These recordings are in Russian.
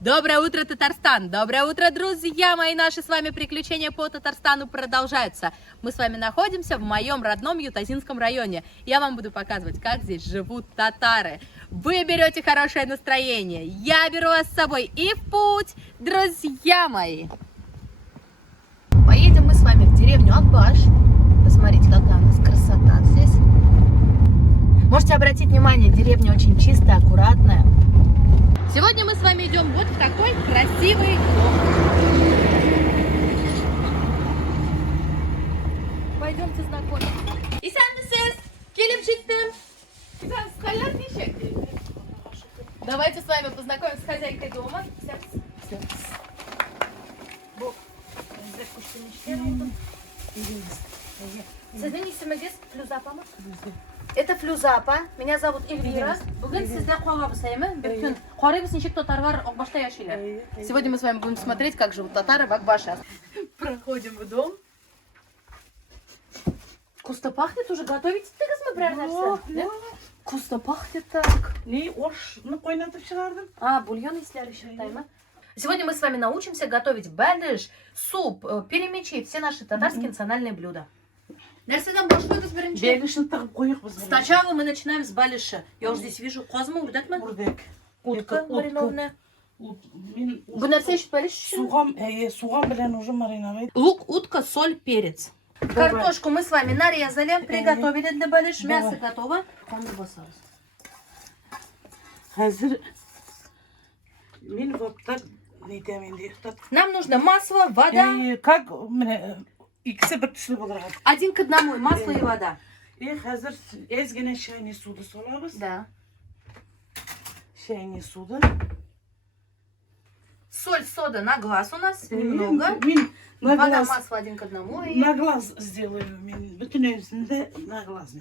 Доброе утро, Татарстан! Доброе утро, друзья мои! Наши с вами приключения по Татарстану продолжаются. Мы с вами находимся в моем родном Ютазинском районе. Я вам буду показывать, как здесь живут татары. Вы берете хорошее настроение, я беру вас с собой и в путь, друзья мои! Поедем мы с вами в деревню Акбаш. Посмотрите, какая у нас красота здесь. Можете обратить внимание, деревня очень чистая, аккуратная. Сегодня мы с вами идем вот в такой красивый дом. Пойдемте знакомиться. Исәнмесез, келіп жеттім. Давайте с вами познакомимся с хозяйкой дома. Это Флюзапа. Меня зовут Эльвира. Сегодня мы с вами будем смотреть, как живут татары в Акбаше. Проходим в дом. Вкусно пахнет уже. Готовите вкусно пахнет так. Бульон если считаем. Сегодня мы с вами научимся готовить бәліш, суп, перемечи, все наши татарские национальные блюда. Сначала мы начинаем с балиша. Я уже здесь вижу козма, урдатма? Утка маринованная. Лук, утка, соль, перец. Картошку мы с вами нарезали, приготовили для балиш. Мясо готово. Нам нужно масло, вода. 1 к 1, масло и вода. Да. Соль, сода на глаз у нас немного. Вода, масло 1 к 1. На глаз сделаю. На глаз.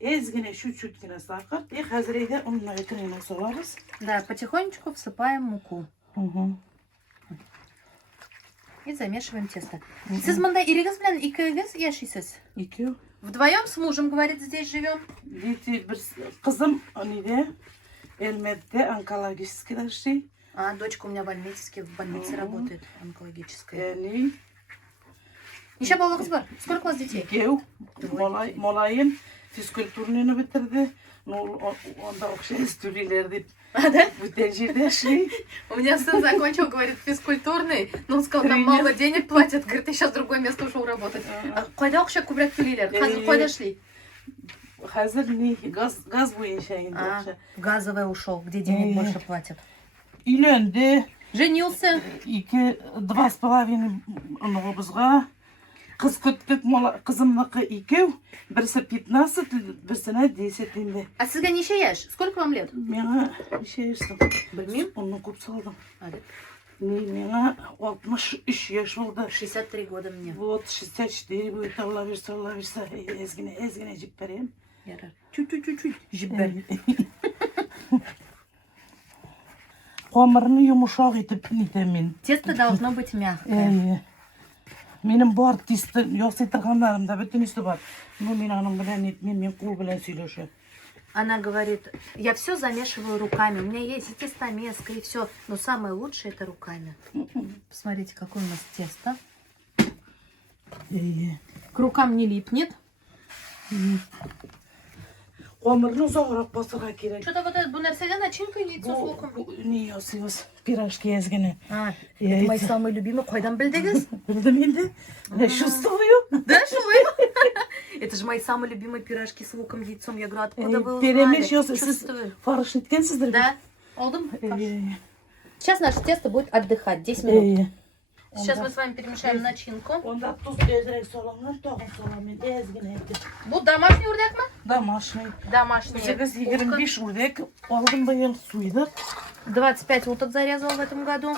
Чуть-чуть сахар. Да, потихонечку всыпаем муку. И замешиваем тесто. Сіз мында ирегіз білен икігіз яшисіз? Вдвоем с мужем, говорит, здесь живем? Қызым Эльметте онкологический дошли. Дочка у меня в больнице работает, онкологическая. Неше балығыз бар? Сколько у вас детей? Молайым физкультурныйны бітірді. Онда оқшай студийлер деп. Да? Бүтен жерде шли. У меня сын закончил, говорит, физкультурный, но он сказал, там мало денег платят, говорит, я сейчас в другое место ушел работать. Қайда оқша көбірек төлейлер? Қазір қайда шли? Қазір не газ бойынша енді. Газовый ушел, где денег больше платят. Үйленді. Женился. 2,5 ұлығымызға. Қыз күттік, қызымнықы 2, бірісі 15, бірісіне 10 енді. А сізге неше яш? Сколько вам лет? Меңа неше яшсың? Білмеймін. Оны көп салдым. Меңа 63 яш болды. 63 года мне. Вот 64 будет, Алла берсе, ezgine жеп берем. Чуть-чуть жеп бер. Қомырыны жұмышақ етіп нетемін. Тесто должно быть мягкое. Менің бар тесті, ясайтырғандарымда бүтін істі бар. Но мен аның білән етмен, мен қол білән сөйлеші. Она говорит, я все замешиваю руками. У меня есть и тестомеска, и все. Но самое лучшее это руками. Посмотрите, какое у нас тесто. К рукам не липнет. Қомырыны ұзағырақ басыға керек. Что-то вот это, bu нәрседе начинка яйцо с луком. Не ясыз, пирожки езгіне. Это мои самые любимые. Қойдан білдіңіз? Білдім енді. Чувствую. Да, шулы? Это же мои самые любимые пирожки с луком, яйцом. Я говорю, откуда вы узнали? Чувствую. Фарш еткенсіздер? Да. Олдым? Сейчас наше тесто будет отдыхать 10 минут. Сейчас мы с вами перемешаем начинку. Онда туз безірек солаңын, тоғын соламын, езгіне етті. Bu домашний урдек ма? Домашний. Домашний. 25 урдек алдым биыл суйдық. 25 уток зарезал в этом году.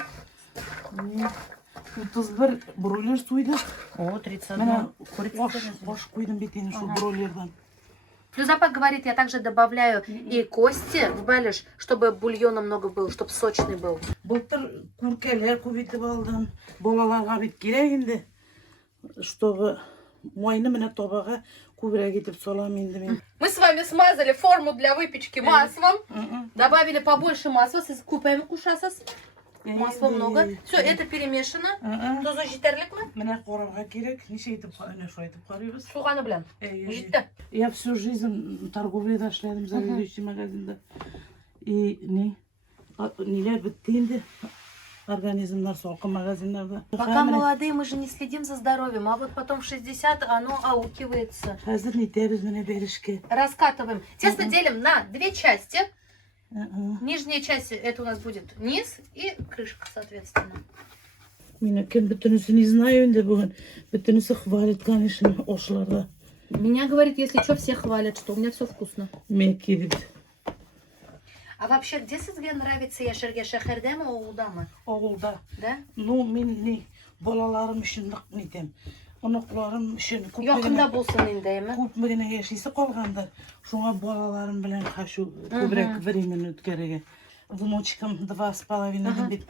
31 бройлер суйдық. О, 31. Бош қойдым бетені шул бройлердан. Флюзапа говорит, я также добавляю и кости в бәліш, чтобы бульона много было, чтобы сочный был. Былтыр күркелер көбейтіп алдым. Балаларға бет керек енді. Чтобы мойны міне тобаға көбірек етіп солам енді мен. Мы с вами смазали форму для выпечки маслом. Добавили побольше масла. Сіз купаем кушасыз. Масла много. Все, это перемешано. Тузу жетерлік ме? Міне қорабға керек. Неше етіп, шо етіп қарайбыз. Суғаны білән. Жетті. Я всю жизнь торговляда эшләдем, заведующий магазинда. И нелер бітті енді. Организмлар салқын магазинларда. Пока молодые, мы же не следим за здоровьем, а вот потом в 60 оно аукивается. Хәзір нетеміз міне берішке. Раскатываем. Тесто делим на две части. Нижняя часть, это у нас будет низ и крышка, соответственно. Мен кем бүтінісі не знаю енді бүгін. Бүтінісі хвалит, конечно, ошларда. Меня, говорит, если что, все хвалят, что у меня все вкусно. Мен келіп. А вообще, где сізге нравится яшерге, шәһәрдә ме, ауылда ма? Ауылда. Да? Ну, мен не, балаларым үшін нетем. Оноқларым үшін Якында болсын енді, еме? Көп мегіне яшейсі қалғандар. Шуңа балаларым білән хашу көбірек времени өткерге. Внучкам 2,5 бит.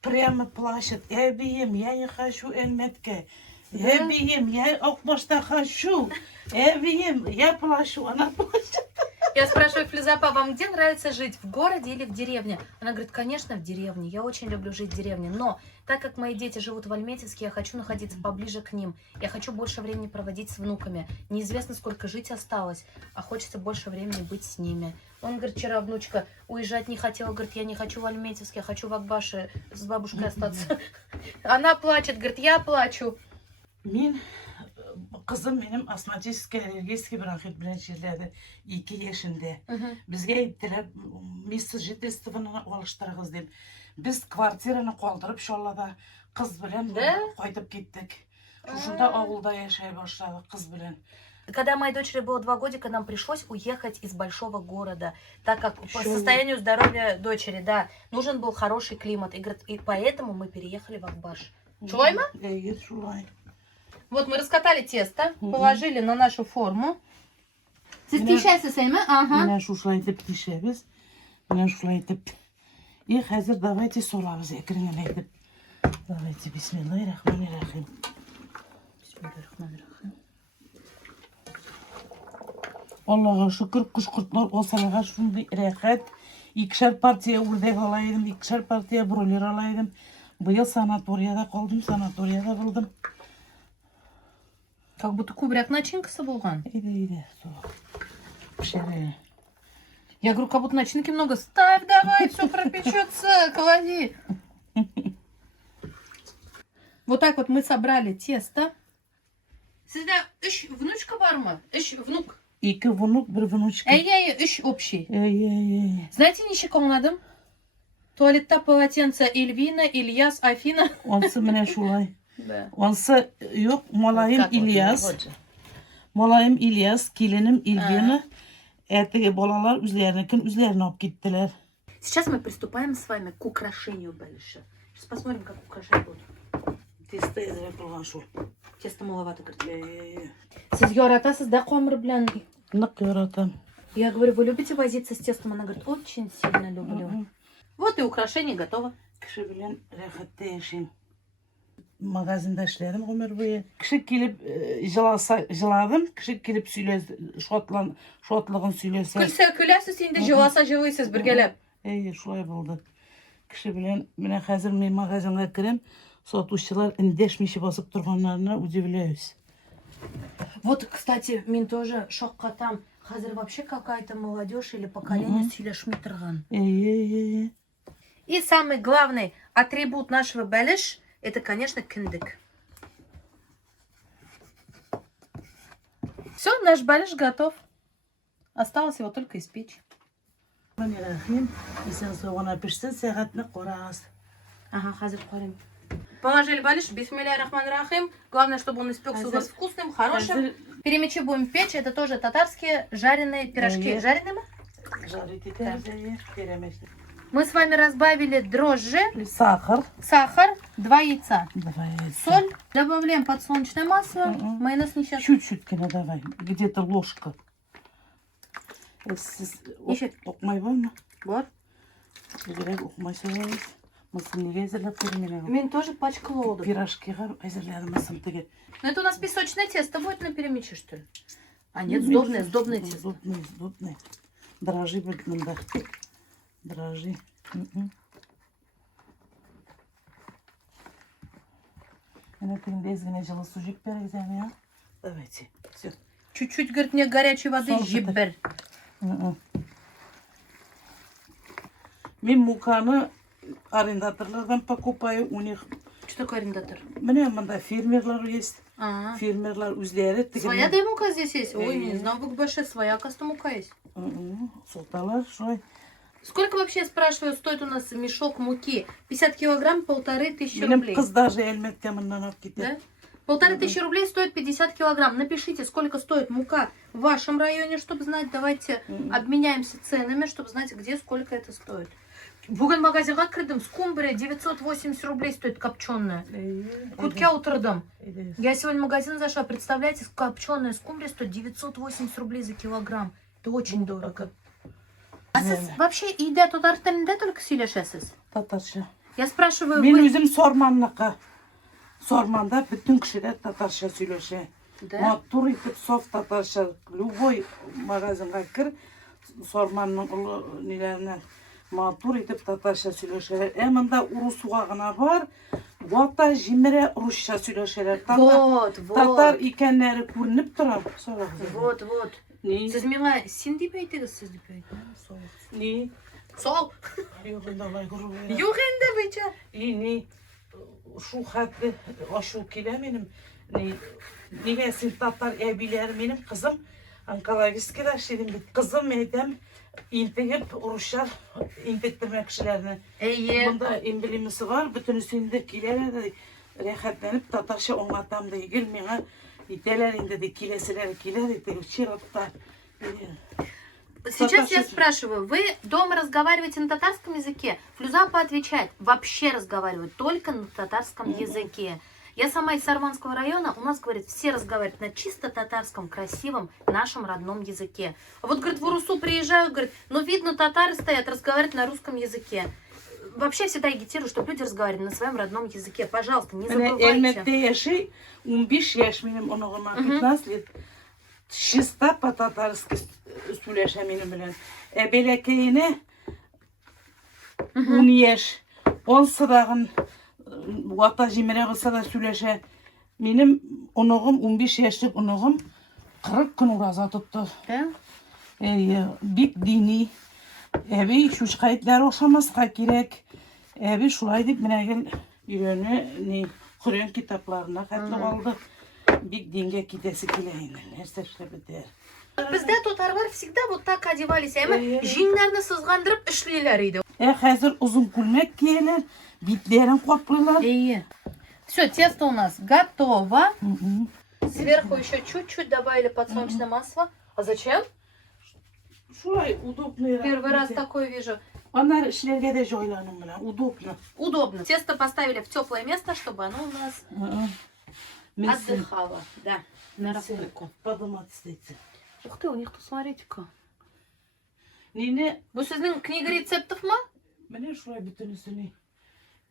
Прямо плачет. Эбием, я не хочу эльметке. Эбием, я окбашта хочу. Эбием, я плачу, она плачет. Я спрашиваю Флизапа, вам где нравится жить, в городе или в деревне? Она говорит, конечно, в деревне. Я очень люблю жить в деревне. Но так как мои дети живут в Альметьевске, я хочу находиться поближе к ним. Я хочу больше времени проводить с внуками. Неизвестно, сколько жить осталось, а хочется больше времени быть с ними. Он говорит, вчера внучка уезжать не хотела. Говорит, я не хочу в Альметьевске, я хочу в Акбаше с бабушкой остаться. Она плачет, говорит, я плачу. Мен қызым менің астматический аллергический бронхит білен жерледі 2 yaşında. Бізге айттылар, месяц жительствоны олыштырығыз деп. Біз квартираны қолдырып шоллада қыз білен қойдып кеттік. Шушында ауылда яшай башлады қыз білен. Когда моей дочери было 2 годика, нам пришлось уехать из большого города, так как по состоянию здоровья дочери, да, нужен был хороший климат. И, говорит, и поэтому мы переехали в Акбаш. Шулайма? Шулай. Вот мы раскатали тесто, положили на нашу форму. Siz pişersiniz, ага. Менә шушлайтып пишәбез. Менә шушлайтып. И хәзер давайте солабыз әкренләйтеп. Давайте бисмиллахир-рахманир-рахим. Бисмиллахир-рахманир-рахим. Аллаға шүкір, құш-құртлар осалаға шундай рәхәт. 2 партия үрдәк алайдым, 2 партия бройлер алайдым. Быел санаторияда қалдым, санаторияда булдым. Как будто кубряк начинкасы болған. Иди, пшере. Я говорю, как будто начинки много. Ставь давай, все пропечется, клади. Вот так вот мы собрали тесто. Sizde 3 внучка var mı? 3 внук. 2 внук, 1 внучка. Эй, 3 общий. Эй. Знаете, нişi konuладым? Туалетта полотенце Ильвина, Ильяс, Афина. Onsı менә шулай. Да. Onsı yok, Molayım İlyas. Molayım İlyas, gelinim Ilvina. Ertege bolalar üzerine alıp gittiler. Сейчас мы приступаем с вами к украшению бэлиша. Сейчас посмотрим, как украшать будут. Тесто ezerek olgan şol. Тесто маловато, говорит. Siz yaratасыз да қомыр білән? Нық яратам. Я говорю, вы любите возиться с тестом? Она говорит, очень сильно люблю. Вот и украшение готово. Кіші білен рәхәтте яшайм. Magazinde işledim ömür boyu. Kişi gelip жыладым, kişi gelip şotlığın söylese. Külse küləsiz, indi жыласа жылайсыз біргелеп. Şulay buldu. Kişi bilen, mine hazır men magazinga kirem, satışçılar indeşmişi basıp durganlarına удивляюсь. Вот, кстати, мен тоже шокқа там. Қазір вообще какая-то молодежь или поколение сөйлешмей тұрған. И самый главный атрибут нашего бәліш это, конечно, киндик. Все, наш бәліш готов. Осталось его только испечь. Ага, хазир қорим. Положили бәліш, бисмилляхир-рахманир-рахим. Главное, чтобы он испекся у нас вкусным, хорошим. Перемечи будем печь. Это тоже татарские жареные пирожки. Жареные мы? Мы с вами разбавили дрожжи, сахар, 2 яйца, соль. Добавляем подсолнечное масло, майонез не сейчас. Чуть-чуть давай, где-то ложка. Оқмай бар ма? Бар. Оқмай сөйлейміз. Мысын неге әзірлеп көрмелеген? Мен тоже пачкалы олды. Пирожкиға әзірледім мысын теге. Но это у нас песочное тесто будет на перемечи, что ли? А нет, сдобное тесто. Сдобное. Дрожжи будет нам, да. Дрожжи. Yine ezgine жылы су жеп берген ya. Давайте. Все. Чуть-чуть, говорит, мне горячей воды, Соль жибер. Мен муканы арендаторлардан покупаю. У них Что такое арендатор? міне мында фермерлар есть. А, Фермерлар үзлері своя да мука здесь есть? Ой, Э. не знал, больше своя каста мука есть. Солталар, шой. Сколько вообще, спрашиваю, стоит у нас мешок муки? 50 килограмм, 1500 Менің рублей. қыз даже әлметке мындан алып кетеді. Да? 1500 рублей стоит 50 килограмм. Напишите, сколько стоит мука в вашем районе, чтобы знать. Давайте обменяемся ценами, чтобы знать, где сколько это стоит. Бүгін магазинға кірдім, скумбрия 980 рублей стоит копченая. Кутке отырдым. Я сегодня в магазин зашла, представляете, копченая скумбрия стоит 980 рублей за килограмм. Это очень дорого. А сіз вообще үйде татар тілінде только сөйлесесіз? Татарша. Я спрашиваю, Мен вы... өзім Сорманныққа. Сорманда бүтін кішілер татарша сөйлеше. Да? Матур етіп софт татарша. Любой магазинға кір, Сорманның ұлы нелерінен матур етіп татарша сөйлешелер. Мында урусуға ғына бар, вата жиміре русша сөйлешелер. Вот, Татар вот. екенлері көрініп тұрам. Вот, вот. Не? Сіз меңа сен деп айтыңыз, сіз деп айтыңыз. Не? Сол. Yok endalay gurur. Yok енді бейча. Ne? Şu hattı aşı kile benim. Ne sen tatar ebiler benim kızım. Ankara'ya gider dedim. Kızım edem integip uruşar intektirmek kişilerine. Eye. Bunda imbilimisi var. Bütün üstünde kiler de rehatlenip tatarşa onlatam da girmeye. İteler indi de kilesiler kiler de çırapta. Сейчас я спрашиваю, вы дома разговариваете на татарском языке? Флюза поотвечает, вообще разговаривают только на татарском языке. Я сама из Сарманского района, у нас, говорит, все разговаривают на чисто татарском, красивом, нашем родном языке. А вот, говорит, в Урусу приезжаю, говорит, ну, видно, татары стоят, разговаривают на русском языке. Вообще всегда агитирую, чтобы люди разговаривали на своем родном языке. Пожалуйста, не забывайте. Elmette yaşı 15 yaş benim onunla 15 лет. Чисто по-татарски сөйлешем менің білен. Белекейіне 10 яш, 10 сырағын вата жемере қылса да сөйлеше. Менің ұнығым 15 яшлық ұнығым 40 күн ураза тұтты. Бик дини. Әбей шушқайтлар оқшамасқа керек. Әбей шулай деп мінәгіл үйрені Құран китапларына қатлы қалды. Бик денге кетесі келейін. Нәрсешлі бітер. Бізде татарлар всегда вот так одевались. Әмі жеңлеріні сызғандырып ішлейлер еді. Қазір ұзын күлмек киелер, битлерін қоплылар. Все, тесто у нас готово. Сверху еще чуть-чуть добавили подсолнечное масло. А зачем? Шулай удобно. Первый раз такое вижу. Onlar işlerge de joylanım bile. Удобно. Удобно. Тесто поставили в теплое место, чтобы оно у нас отдыхало. Да, на рассылку. Подымат істейді. Ух ты, у них тут смотрите-ка. Nene, Бұл сіздің книга рецептов ма? mene şuraya bütün üstüne.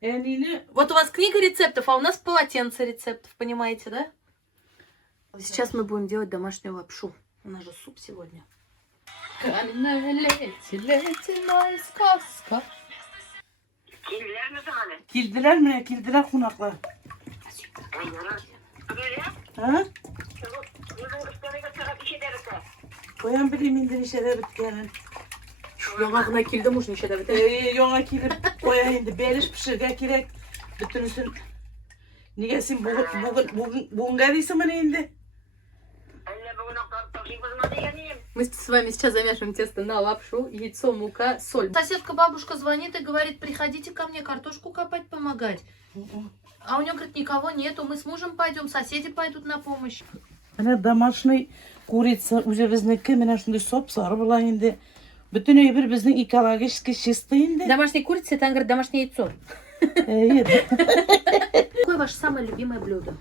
Nene, Вот у вас книга рецептов, а у нас полотенце рецептов, понимаете, да? Сейчас мы будем делать домашнюю лапшу. У нас же суп сегодня. Каменная летелетельная сказка. Kimler mi sana? kildiler mi? Kildiler kunaklar. Böyle. Ha? Kızın kıskanıyla sana bir şey derse. Koyan bileyim indir işe bitkenin. Yolağına kildi muş nişe de Yola kilip koya indi. Beriş pişirge kirek. Bütün üstün. Niye sen bugün geliyse mi ne indi? Anne bugün o takip kızmadı yanayım. Мы с вами сейчас замешиваем тесто на лапшу, яйцо, мука, соль. Соседка бабушка звонит и говорит, приходите ко мне картошку копать, помогать. А у нее, говорит, никого нету, мы с мужем пойдем, соседи пойдут на помощь. Ana домашний курица уже bizniki mene şunday sop sarı bula indi. Bütün öbür bizning экологический чистый indi. Домашняя курица, это, говорит, домашнее яйцо. Какое ваше самое любимое блюдо?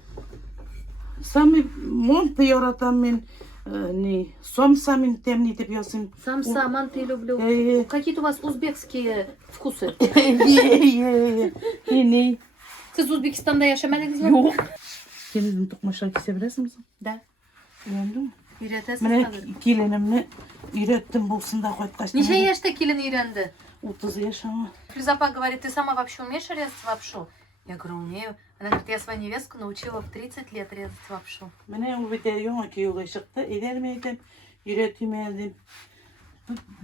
Sami monta yaratan men ne som samin temni tip yasin. Самса, манты люблю. Какие-то у вас узбекские вкусы. Ne? Siz Uzbekistan'da yaşamadınız mı? Yok. Kendin tukmaşa kesebilirsin misin? Da. Öğrendin mi? Үйретесіз Mene қазір. gelinimni öğrettim bulsun da koyup kaçtım. Неше yaşta келін үйренді? 30 yaş ama. Флюзапа говорит, ты сама вообще умеешь резать лапшу? Я говорю, умею. Она говорит, я свою невестку научила в 30 лет резать лапшу. Mene o videoya ki yola çıktı. Edermeydim, üretemedim.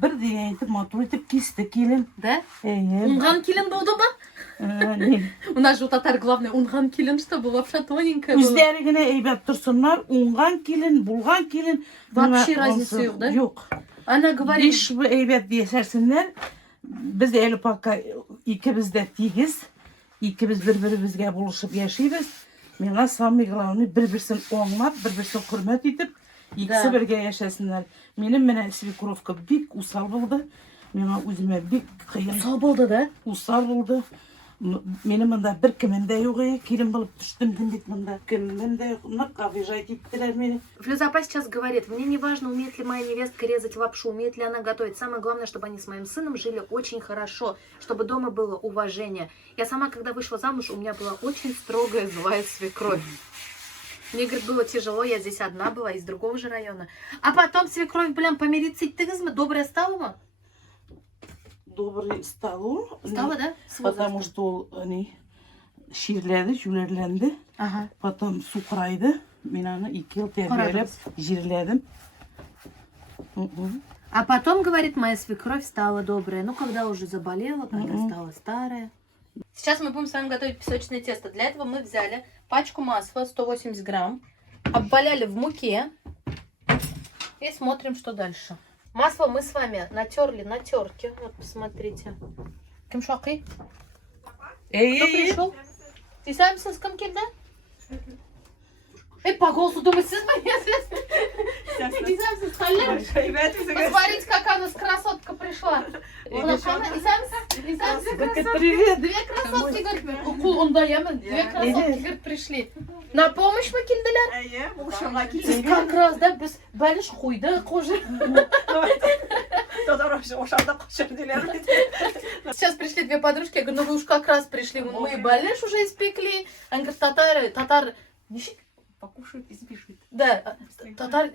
Bir diyeydim, motor edip kesti kilin. Да? Ne? Унган килин болды mu? У нас же у татар главное унган килин, чтобы лапша тоненькая была. Üzerine eybet dursunlar. Ungan kilin, bulgan kilin. Вообще Buna разницы olsun. yok, да? Yok. Она говорит, Beş bu eybet diyesersinler. Biz de Elif Hakka ikimiz de tigiz. İkimiz birbirimizge buluşup yaşayız. Mena samimi kılavını birbirisini onlap, birbirisini hürmet edip, ikisi Da. birge yaşasınlar. Benim mene svekrovka bik usal buldu. Mena üzüme bik kıyım усал болды, да? usal buldu. Benim bunda bir kimin de yok. Kilim bulup düştüm dindik bunda. Kimin de yok. Ne kavijayt ettiler beni. Флюзапа сейчас говорит, мне не важно, умеет ли моя невестка резать лапшу, умеет ли она готовить. Самое главное, чтобы они с моим сыном жили очень хорошо, чтобы дома было уважение. Я сама, когда вышла замуж, у меня была очень строгая злая свекровь. Мне, говорит, было тяжело, я здесь одна была, из другого же района. А потом свекровь, блин, помириться иттіңіз, добрая стала мı? Добрый стал. Стала, да? С Потому возрастом. что они şiirledi, jülerlendi. Ага. Потом su kuraydı. Ben onu 2 yıl terbiyelep Kuradınız. jirledim. А потом, говорит, моя свекровь стала добрая. Ну, когда уже заболела, когда Мгм. стала старая. Сейчас мы будем с вами готовить песочное тесто. Для этого мы взяли пачку масла 180 грамм, обваляли в муке и смотрим, что дальше. Масло мы с вами натерли на терке. Вот, посмотрите. Ким шакы? Кто пришел? Ты сам с кем да? По голосу думаю, сіз моя Посмотрите, какая у нас красотка пришла. Привет. Две красотки, говорит, две красотки, говорит, пришли. На помощь мы килділер? Сіз как раз, да, біз бәліш хуйды қожи. Сейчас пришли две подружки, я говорю, ну вы уж как раз пришли, мы и бәліш уже испекли. Они говорят, татар, Покушают и спишут. да, татар,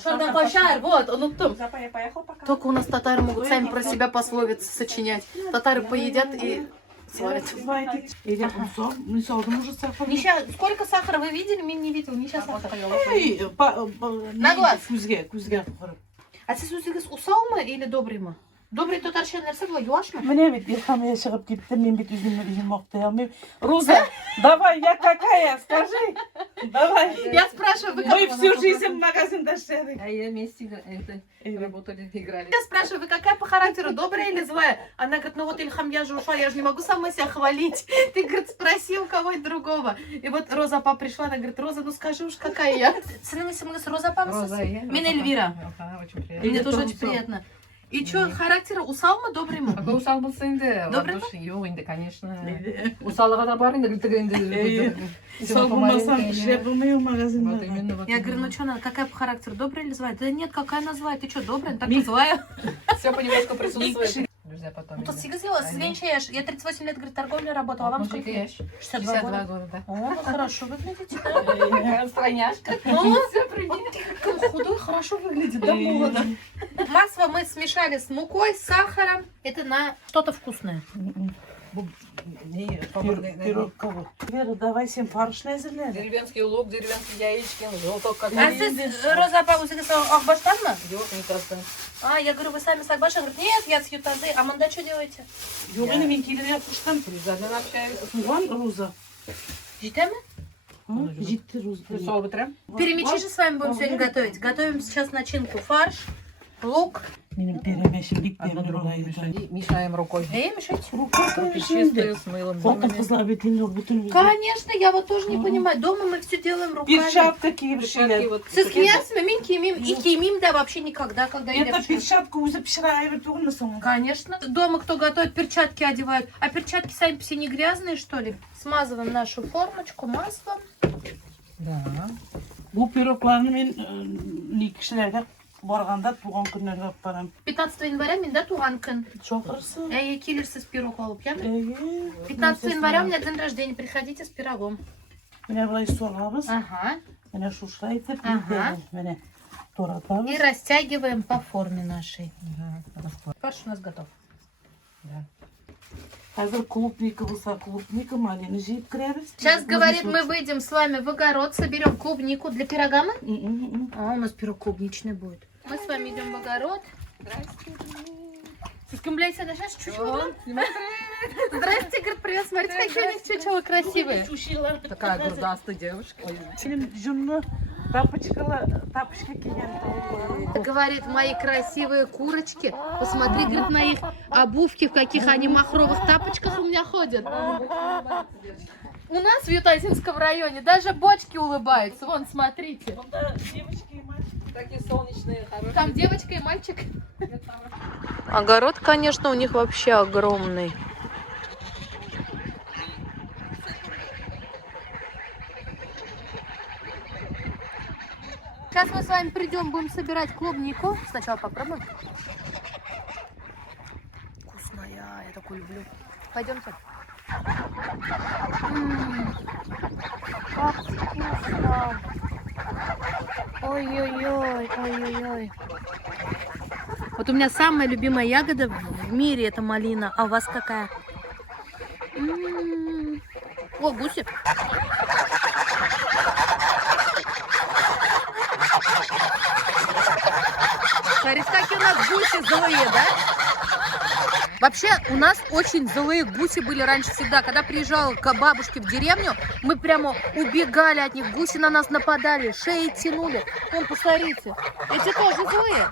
шардан кошар, вот, уnuttум. Я поехал пока. Только у нас татары могут сами про себя пословицы сочинять. Татары поедят и сварят. Edep olsa, ne saldım уже сахар. Сколько сахара вы видели? Мен не видел. Нища сахара. На глаз. Күзге қырып. А сіз өзіңіз усал ма или добрый ма? Добрый татарша нәрсе была, юаш ма? Мне бит Илхамия шығып кетті, мен бит өзім мақтай алмаймын. Роза, давай, я какая, скажи. Давай. Я спрашиваю, вы Мы как... всю жизнь в магазин дошли. А я вместе работали, играли. Я спрашиваю, вы какая по характеру, добрая или злая? Она говорит, ну вот Ильхам, я же ушла, я же не могу сама себя хвалить. Ты, говорит, спроси у кого-нибудь другого. И вот Роза апа пришла, она говорит, Роза, ну скажи уж, какая я. Сыныңыз Роза апа мысыз? Роза, я. Мен Эльвира. Очень приятно. Мне тоже очень приятно. И что, характер усал ма, добрый ма? Какой усал был сын, да? Добрый Yok, енді, конечно. Усалыға да бар, енді, енді. Сол болмасам, işe yapılmıyor Вот магазинда. именно вот. Я говорю, ну что, она какая по характеру, добрая или злая? Да нет, какая она злая, ты что, добрая? Она так и злая. Все понемножку присутствует. Друзья, потом. Ну, то сигазила, свинчаешь. Я 38 лет, говорит, торговля работала, а вам сколько лет? 62 62 года. года, да. О, хорошо выглядите, да? Стройняшка. Ну, как худой, хорошо выглядит, да, молодо. Масло мы смешали с мукой, с сахаром. Это на что-то вкусное. Пирог кого? Вера, давай всем фаршны әзірле. Деревенский лук, деревенские яички, желток А какой. сіз, Роза апа, өзіңіз Ахбаштан ма? Yok, не просто. А, я говорю, вы сами с Ахбаштан? Говорит, нет, я с Ютазы. А манда что делаете? Yok, yine ben kelini yapmıştım. Zaten общаюсь. Туған Роза. Житами? Жетті Роза. Сол бітірем. Перемечи же с вами будем сегодня готовить. Готовим сейчас начинку. Фарш, лук. Benim peremeşim bik Одно demir другому olaydı. мешать. И мешаем рукой. Мешайте. Руки чистые, с мылом. Потом дома. kızlar betinler bütün gün. Конечно, я вот тоже не понимаю. Дома мы все делаем руками. Перчатка kiyip Перчатки şeyler. вот. С князьями, мин кимим и кимим, да, вообще никогда, когда я Это пишу. перчатку уже пширают на самом. Конечно. Дома кто готовит, перчатки одевают. А перчатки сами по себе не грязные, что ли? Смазываем нашу формочку маслом. Да. Bu piroklarını ben ne kişilerde barganda tuğan günlerine yaparım. 15 января мен, да, туған күн. Çok hırsı. Я киллерсіз пирог алып, я? Evet. 15 января у меня день рождения, приходите с пирогом. Mene burayı soğalabız. Ага. Mene şuşlayıp Aha. mene toratabız. И растягиваем по форме нашей. Ага, расклад. Фарш у нас готов. Да. Hazır клубника болса, клубника, малина жейіп кіреріз. Сейчас, говорит, мы выйдем с вами в огород, соберем клубнику для пирога мы? А, у нас пирог клубничный будет. Мы с вами идем в огород. Siz кымляйся, да сейчас чучело. Здрасте, говорит, привет, смотрите, какие у них чучело красивые. Такая грудастая девушка. Benim jünlü тапочка киген. Говорит, мои красивые курочки. Посмотри, говорит, на их обувки, в каких они махровых тапочках у меня ходят. У нас в Ютазинском районе даже бочки улыбаются. Вон, смотрите. Такие солнечные, хорошие. Там девочка и мальчик. Огород, конечно, у них вообще огромный. Сейчас мы с вами придем, будем собирать клубнику. Сначала попробуем. Вкусная, я такую люблю. Пойдемте. Как вкусно. Ой-ой-ой, ой-ой-ой. Вот у меня самая любимая ягода в мире это малина. А у вас какая? О, гуси. Смотрите, какие у нас гуси злые, да? Вообще, у нас очень злые гуси были раньше всегда. Когда приезжал к бабушке в деревню, мы прямо убегали от них. Гуси на нас нападали, шеи тянули. Вон, посмотрите. Эти тоже злые.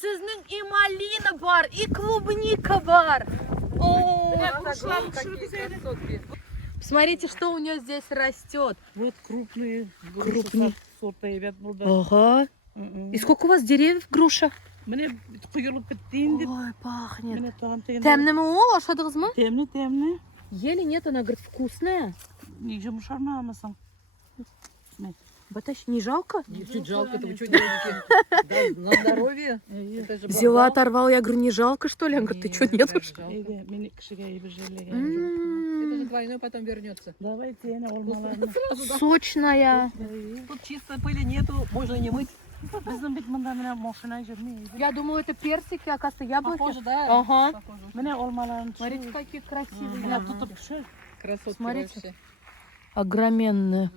Sizning и малина бар, и клубника бар. О, посмотрите, что у нее здесь растет. Вот крупные. Сорта, ребят, Ага. И сколько у вас деревьев груша? Мне құйылып бітейін деп. Ой, пахнет. Мне таған теген. Темный ол, ашадыңыз мы? Темный, темный. Ели нет, она говорит, вкусная. Не жұмшар ма амасың? Баташ, не жалко? Чуть жалко-то, вы что делаете? На здоровье. Это же Взяла, оторвал, я говорю, не жалко, что ли? Она говорит, ты что, нет уж? Eyde, meni kişiye bir jelege. Это же двойной потом вернется. Давайте, я olmalarını. Сочная. Тут чисто пыли нету, можно не мыть. Bizim bit mında mene moşuna jirmeydi. Я думала, это персики, оказывается, яблоки. Похоже, да? Ага. Похоже. Mene olmalarını. Смотрите, какие красивые Mene яблоки. tutup şu. Красотки Смотрите. вообще. Огроменные.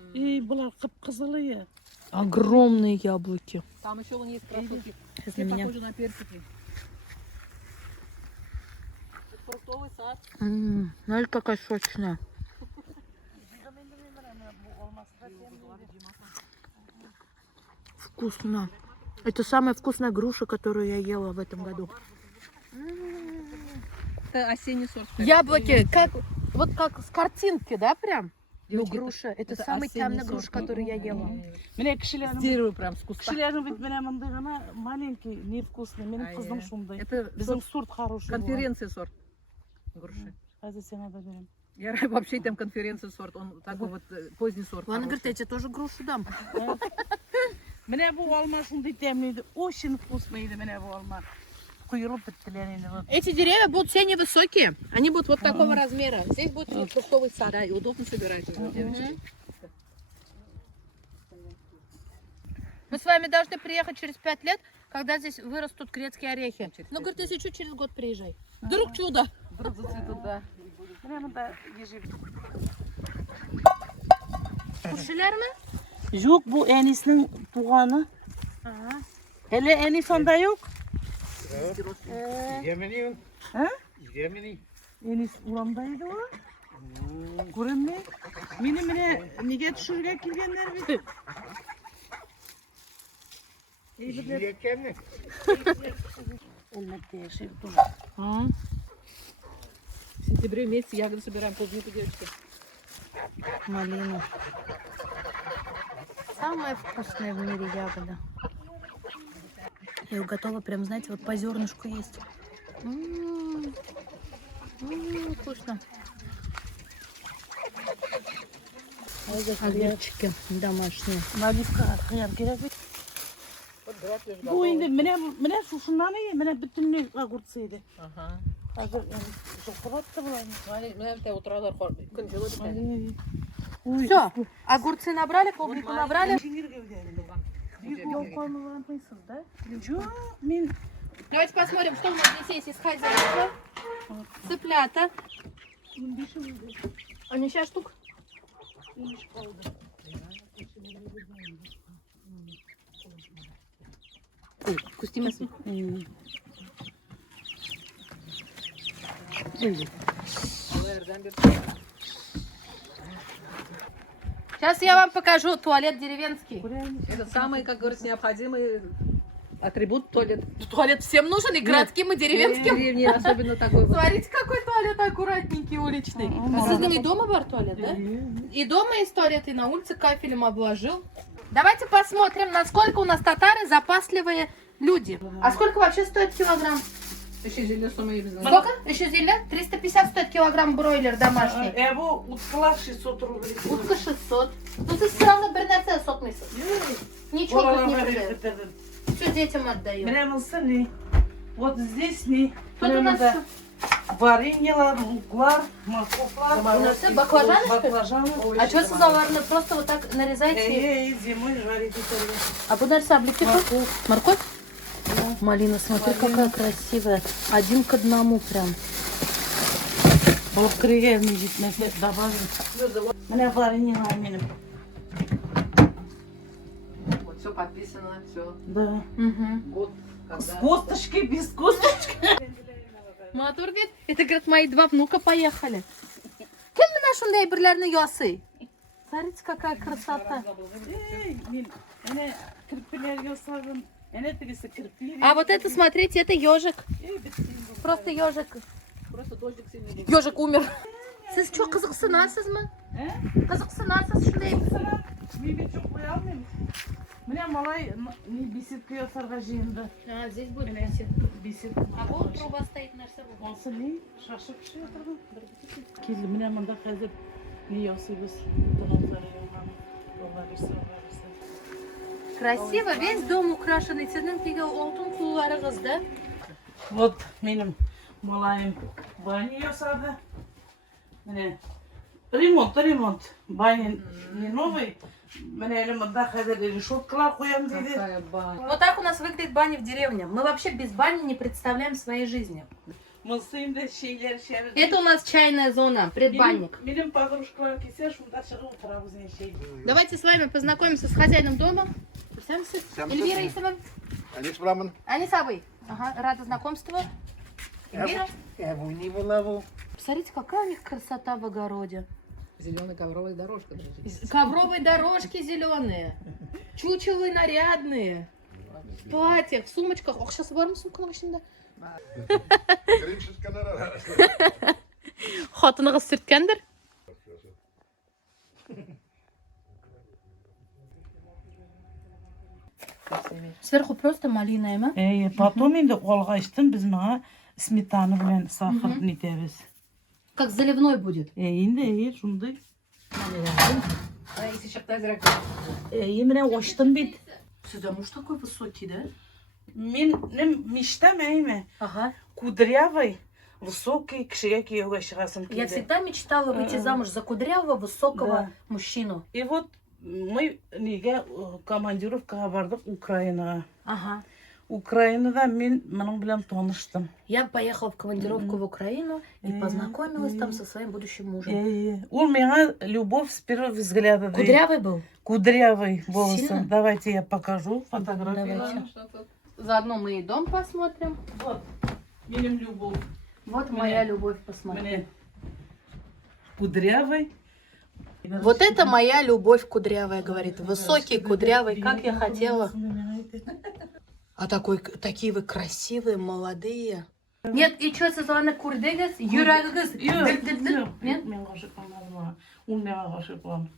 Bular kıpkızılı ya. Огромные яблоки. Там еще вон есть красотки. Сейчас Все на меня. похожи на персики. Это фруктовый сад. Знаете, какая сочная. Вкусно. Это самая вкусная груша, которую я ела в этом году. Это осенний сорт. Яблоки, как вот как с картинки, да, прям? Девочки, Ну, груша. Это это самая осенний темная сорт. груша, которую я ела. Mene С kişilerin дерева прям, с куста. kişilerin bit mene mındığına malenki невкусный. Benim Ай, kızım ай. şunday. Это Bizim сорт sort хороший. конференции сорт груши. Hadi sana da vereyim. Я вообще там конференции сорт. Он такой вот поздний сорт. Ладно, хороший. говорит, я тебе тоже грушу дам. Mene bu olma şunday temliydi. O şimdi вкуснıydı mene bu olma. Kuyulup bittiler yine bu. Эти деревья будут все невысокие. Они будут вот такого размера. Здесь будет фруктовый сад. Да, и удобно собирать его, девочки. Мы с вами должны приехать через 5 лет, когда здесь вырастут грецкие орехи. Ну, говорит, если что, через год приезжай. Вдруг чудо. Вдруг зацветут, да. Mene bunda yiyecek. Kuşiler mi? Yok bu Enis'in tuğanı. Hele Enis onda yok. İzleyemeyim. Ha? İzleyemeyim. Enis ulamdaydı o. Görünmüyor. Mine nige düşürge kilgenler bir. İzleyeceğim mi? Olmak diye şey bu. В сентябре месяце ягоды собираем, клубнику, девочки. Малина. Самая вкусная в мире ягода. Я ее готова прям, знаете, вот по зернышку есть. Вкусно. Огурчики домашние. Naливka hıyar gerek bir. Bu indi mine şuşundan iyi. Mine bütün agurtsıydı. Ага. Hazır yani şokolat da bulan. Смотри, мы это утро конфилы такая. Все, огурцы набрали, клубнику набрали. Yok olmadan mısın da? Yok min Давайте посмотрим, что у нас здесь есть из хозяйства. Цыплята. Они 6 штук. Вкуснимость. Сейчас я вам покажу туалет деревенский. Это самый, как говорится, необходимый атрибут туалет. Туалет всем нужен, и городским, и В деревенским. деревне особенно такой вот. Смотрите, какой туалет аккуратненький, уличный. Создан и дома бар туалет, да? И дома есть туалет, и на улице кафелем обложил. Давайте посмотрим, насколько у нас татары запасливые люди. А сколько вообще стоит килограмм? Еще зелье сумма и Сколько? Еще зелья? 350 стоит килограмм бройлер домашний. Evo utkala 600 рублей. Утка 600. Ну ты все равно бернесе сотмысл. Ничего тут не продает. Все детям отдаю. Мремелся не. Вот здесь не. Тут у нас всё. Вареньелар, луклар, морковлар. У нас всё баклажаны, что ли? Баклажаны. А что за заварено? Просто вот так нарезаете? Зимой жарите. А bu neresi abla? Морковь? Малина, смотри, какая красивая. 1 к 1 прям. Вот креветки гитмесе добавим. Мне вареньелар менем. Вот все подписано, все. Да. Год, С когда... косточки, без косточки. Мотор ведь? Это, говорят, мои 2 внука поехали. Кем мы наши нейберлерные ясы? Смотрите, какая красота. А вот это, смотрите, это ежик. Просто ежик. Просто дождик сильный был. Ежик умер. Siz çok kızıksınasız mı? Kızıksınasız şundayım. Мне малай не беседка ясарға жиынды. А, здесь будет беседка. Беседка. А вот труба стоит нәрсе бұл. Осы не? Шашып пішіп отырған. Келді, міне мында қазір не ясыбыз. Красиво, весь дом украшенный. Сіздің тегі олтын құлыларыңыз, да? Вот менің малайым баня ясады. Міне ремонт. Баня не новый. Міне әлі мында қазір решеткалар қоям дейді. Какая баня. Вот так у нас выглядит баня в деревне. Мы вообще без бани не представляем своей жизни. Мылсыйымда шейлер шәрі. Это у нас чайная зона, предбанник. Менің подружкалар келсе, шунда шығып отырамыз не шей. Давайте с вами познакомимся с хозяином дома. Представляемся? Эльвира Исамовна. Анис Браман. Они собой. Ага, рада знакомству. Эльвира. Эву не вылову. Посмотрите, какая у них красота в огороде. Зеленая ковровая дорожка, друзья. Ковровые дорожки зеленые. Чучелы нарядные. В платьях, в сумочках. Ох, сейчас варим сумку на şimdi. Хатынығыз сүрткендір? Сверху просто малина, ма? Потом енді қолға іштім, біз маған сметана білен сахар нетеміз. Как заливной будет. Енді, шундай. А если шаптать зрак? Міне оштым бит. Сюда муж такой высокий, да? Менің мечтам әйме. Ага. Кудрявый, высокий, кішіге күйеуге шығасым Я келді. всегда мечтала выйти замуж за кудрявого, высокого Да. мужчину. И вот мы неге командировкаға бардық Украинаға. Ага. Украинада мен мұның білем таныштым. Я поехала в командировку в Украину и познакомилась там со своим будущим мужем. Ол меңа любовь с первого взгляда. Кудрявый был? Кудрявый волосы. Сильно? Давайте я покажу фотографию. Давайте. Заодно мы и дом посмотрим. Вот, менің любовь. Вот Мне- моя любовь, посмотри. Мне кудрявый. Вот это моя любовь кудрявая, говорит. Высокий, кудрявый, как я хотела. А такие вы красивые, молодые. Нет, и что, Светлана Курдегас? Юрагас? Нет? Мен ғашық болмадым. Он маған ғашық болған.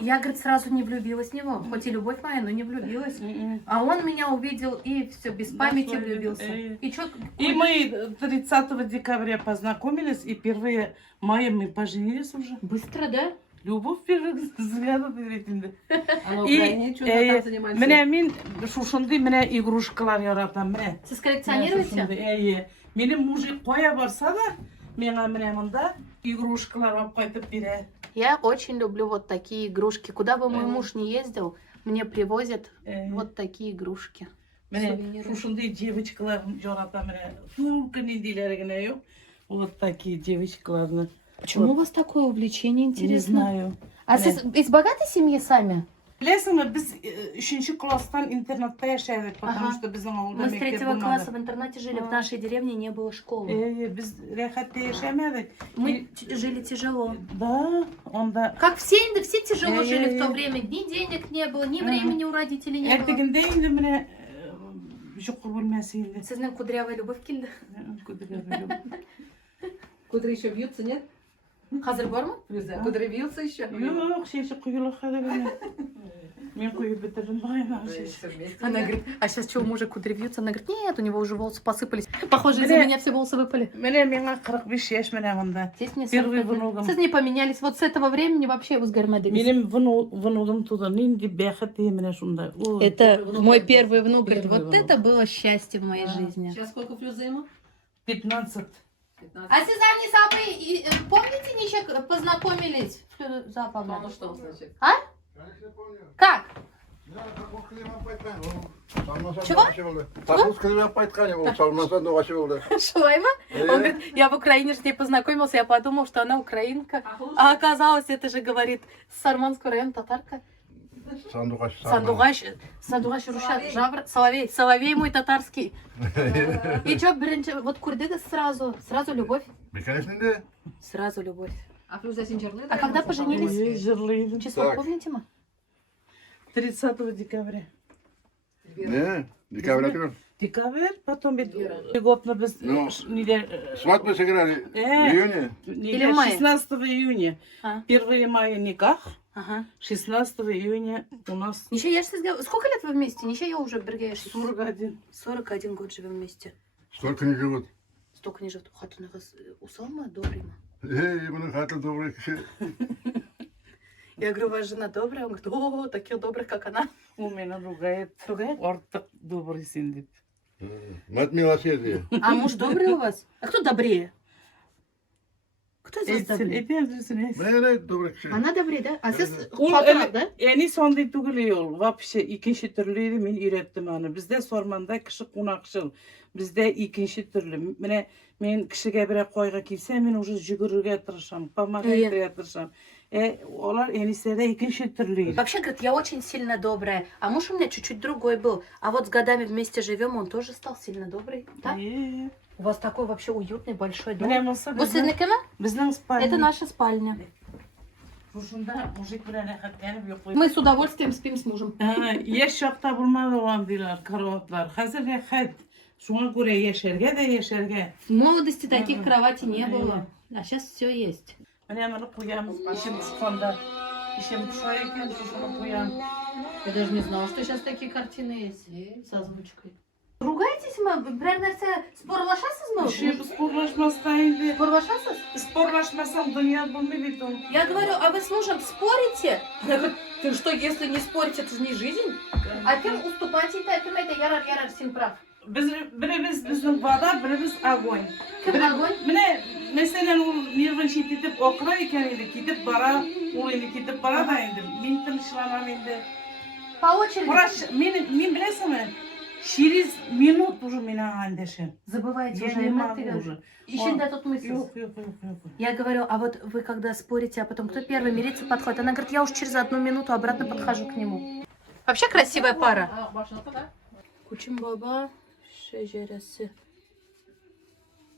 Я, говорит, сразу не влюбилась в него. Хоть и любовь моя, но не влюбилась. А он меня увидел и все, без памяти Да, влюбился. э. И что? И мы 30 декабря познакомились, и 1 мая мы поженились уже. Быстро, да? Любовь первых взглядов ретінде. А на Украине что там занимаешься? Міне мен шушындай міне игрушкалар яратам, міне. Сіз коллекционируете? Менің мужик қоя барса да, мені міне мында игрушкалар алып қайтып бере. Я очень люблю вот такие игрушки. Куда бы мой муж не ездил, мне привозят вот такие игрушки. Mene Сувениры. ушундай девочкаларын жаратам, мene только недилери генә юк. Вот такие девочкаларны. Почему у вас такое увлечение, Не интересно? знаю. А сіз из богатой семьи сами? Білесіңбі, біз 3 класстан интернатта яшәдік, потому Ага. что біздің ауылда Мы с мектеп третьего болмады. класса в интернате жили, в нашей деревне не было школы. Біз рәхәтте яшәмәдік. Мы жили тяжело. Да, онда Как все тяжело жили в то Э-э-э. время. Ни денег не было, ни времени у родителей не было. Әртігінде енді міне жұқыр бөлмәсі енді. Сіздің кудрявая любовь келді. Кудры еще бьются, нет? Қазір бар ма? Кудры бьются еще? Жоқ, шеші құйылық қадығына. Мен құйып бітірдім бағайна шеші. Она говорит, а сейчас что, у мужа кудри вьются? Она говорит, нет, у него уже волосы посыпались. Похоже, из-за Бля. меня все волосы выпали. Міне менға 45 яш міне онда. Здесь мне Первый 41. внугом. Сіз не поменялись. Вот с этого времени вообще өзгермедіңіз. Менің внугым туды, нинди бәхет міне шунда. Ой, Это мой первый внук. Первый Говорит, вот внук. это было счастье в моей жизни. Сейчас сколько плюс ему? 15. 15. А сіз они самые, помните, Ничек, познакомились? Западно. Ну что значит? Конечно, помню. Как? Ja, takoz kılıyman paytkan. Salmasa Чего? dolaşı oldu. Takoz kılıyman paytkan. Salmasa dolaşı oldu. Швайма? Он говорит, я в Украине с ней познакомился, я подумал, что она украинка. А оказалось, это же, говорит, с Сарманского района татарка. Sandukaş. Сандугаш, Рушат, Жавр, Соловей. Соловей мой татарский. И что, вот курдыга сразу любовь. Bir keresinde Сразу любовь. А плюс за Синчерны? А когда поженились? Ой, жырлайдым. Число Так. помните мы? 30 декабря. ne? Dikavra kırın. Декабрь, потом год на без... Ну, неделя... Свадьбы сыграли в июне. Или в мае? 16 июня. А. 1 мая никах, Ага. 16 июня у нас Ничего, я же сказала, сколько лет вы вместе? Ничего, я уже бірге 41. 41 год живем вместе. Столько не живут. Столько не живет. Хатынығыз усал ма, добрый ма? Bunun hatı doğru kişi. Я говорю, у вас жена добрая? Он говорит, о, таких добрых, как она. У меня ругает. Ругает? Ортық добрый сен деп. Мать милосердия. А муж добрый у вас? А кто добрее? Кто из вас Etsin, добрее? etsin. Ne doğru kişi. Она добрее, да? А сіз Ол хатынақ, да? әне сондай түгілі ол. Вообще екінші түрлері мен үйреттім аны. Бізде сорманда кіші қонақшыл. Бізде екінші түрлі. Міне мен кішіге бір қойға келсе, мен уже жүгіруге тырышам, помогать етуге тырышам. Олар әнеселерде екінші түрлері. Вообще, говорит, я очень сильно добрая. А муж у меня чуть-чуть другой был. А вот с годами вместе живем, он тоже стал сильно добрый. Да? У вас такой вообще уютный большой дом. Міне болса Вы сізнікі ма? біздің спальня. Это наша спальня. Ушында мужик білән әхәттәніп йоқлайды. Мы с удовольствием спим с мужем. Еш шақта болмады оған дейлер, караватлар. Қазір рәхәт. Шуңа күрә яшәргә дә яшәргә. В молодости таких кроватей не было. А сейчас все есть. Менә моны куям, ишем пошканда. Ишем пошай икән, шушыны куям. Я даже не знала, что сейчас такие картины есть с озвучкой. Ругаетесь мы? Бір нәрсе спорлашасыз мы? Ишем спорлашмаска инде. Спорлашасыз? Спорлашмасам дөнья булмый бит ул. Я говорю, а вы с мужем спорите? Она говорит, ты что, если не спорить, это же не жизнь? А кем уступать это, кем это, ярар, син прав. Birimiz bizim vada, birimiz огонь. Кем огонь? Менә мәсәлән ул нервын читеп окра икән инде, китеп бара, ул инде китеп бара да инде. Мин тынычланам инде. По очереди. Ураш, мин беләсеңме? Через минут уже меня андешен. Забывайте Я уже, не Эмма, могу ты уже. Ищите тут мысль. Yok. Я говорю, а вот вы когда спорите, а потом кто первый мириться подходит? Она говорит, я уж через 1 минуту обратно подхожу к нему. Вообще красивая пара. А, башенка, да? Кучим баба, шежерасы.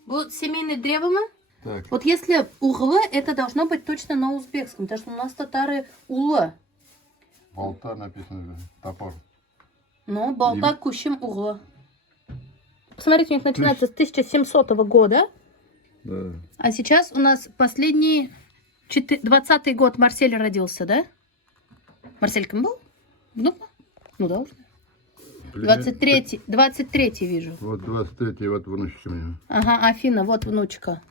Вот семейное древо мы? Так. Вот если углы, это должно быть точно на узбекском, потому что у нас татары ула. Balta написано. Топор. Но болта кущем угла. Посмотрите, у них начинается с 1700 года, Да. а сейчас у нас последний 20-й год Марсель родился, да? Марсель кем был? Ну да уже. 23-й вижу. Вот 23-й, вот внучка у меня. Ага, Афина, вот внучка.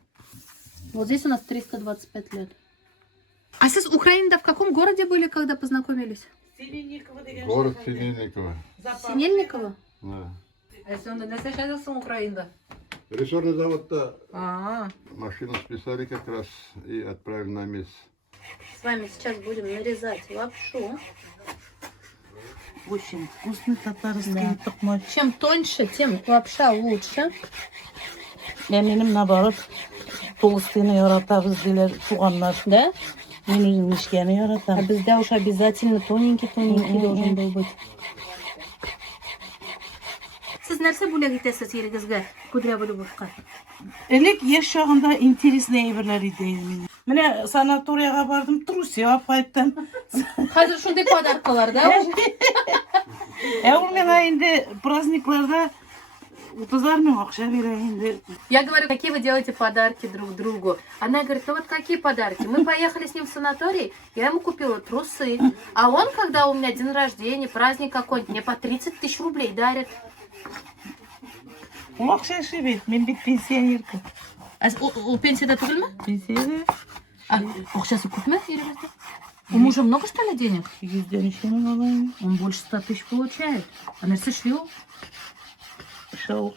Вот здесь у нас 325 лет. А сіз Украинда в каком городе были, когда познакомились? Город Синельниково. Синельниково? Да. А если он не сошелся в Украине? Рессорный завод-то А, машину списали как раз и отправили на месяц. С вами сейчас будем нарезать лапшу. Очень вкусный татарский Да. токмач. Чем тоньше, тем лапша лучше. Eminim наоборот. Толстыны яратабыз дейлер туганнар. Да? Мен өзім мишкені А яратам. безда уж обязательно тоненький должен был быть. Siz нәрсе бүләк итәсез ерегезгә Кудрявый Любовька? Элек еш шағында интересный әйберләр иде. Менә санаторияга бардым, трусы алып кайттым. Хәзер шундый подаркалар, да? Ул миңа инде праздникларда 30 мең акча бирә инде. Я говорю, какие вы делаете подарки друг другу? Она говорит, ну вот какие подарки? Мы поехали с ним в санаторий, я ему купила трусы. А он, когда у меня день рождения, праздник какой-нибудь, мне по 30 тысяч рублей дарит. Ул акча эше бит, мен бит пенсионерка. А у пенсияда түгелме? Пенсияда А акчасы күпме ерегезде? У мужа много, что ли, денег? 100 ничә мең алам. Он больше 100 тысяч получает. А нәрсе эшли ул? Шау.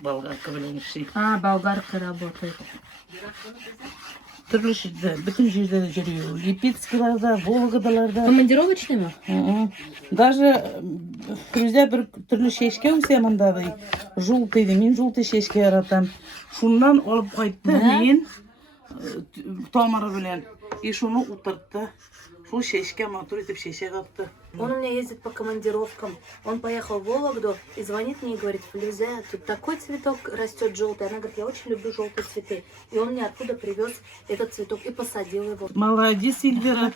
Болгарка белән эшли. А, болгарка работает. Төрле җирдә, бөтен җирдә йөри. Липецкиларда, Волгадаларда. Командировочный ма? Даже Фирүзә бер төрле чәчкә үсә монда ди. Желтый ди, мин желтый чәчкә яратам. Шуннан алып кайтты мин тамыры белән. И шуны утыртты. Шул чәчкә матур итеп чәчәк атты. Он у меня ездит по командировкам. Он поехал в Вологду и звонит мне и говорит, Филюзя, тут такой цветок растет желтый. Она говорит, я очень люблю желтые цветы. И он мне оттуда привез этот цветок и посадил его. Молодец, Эльвира,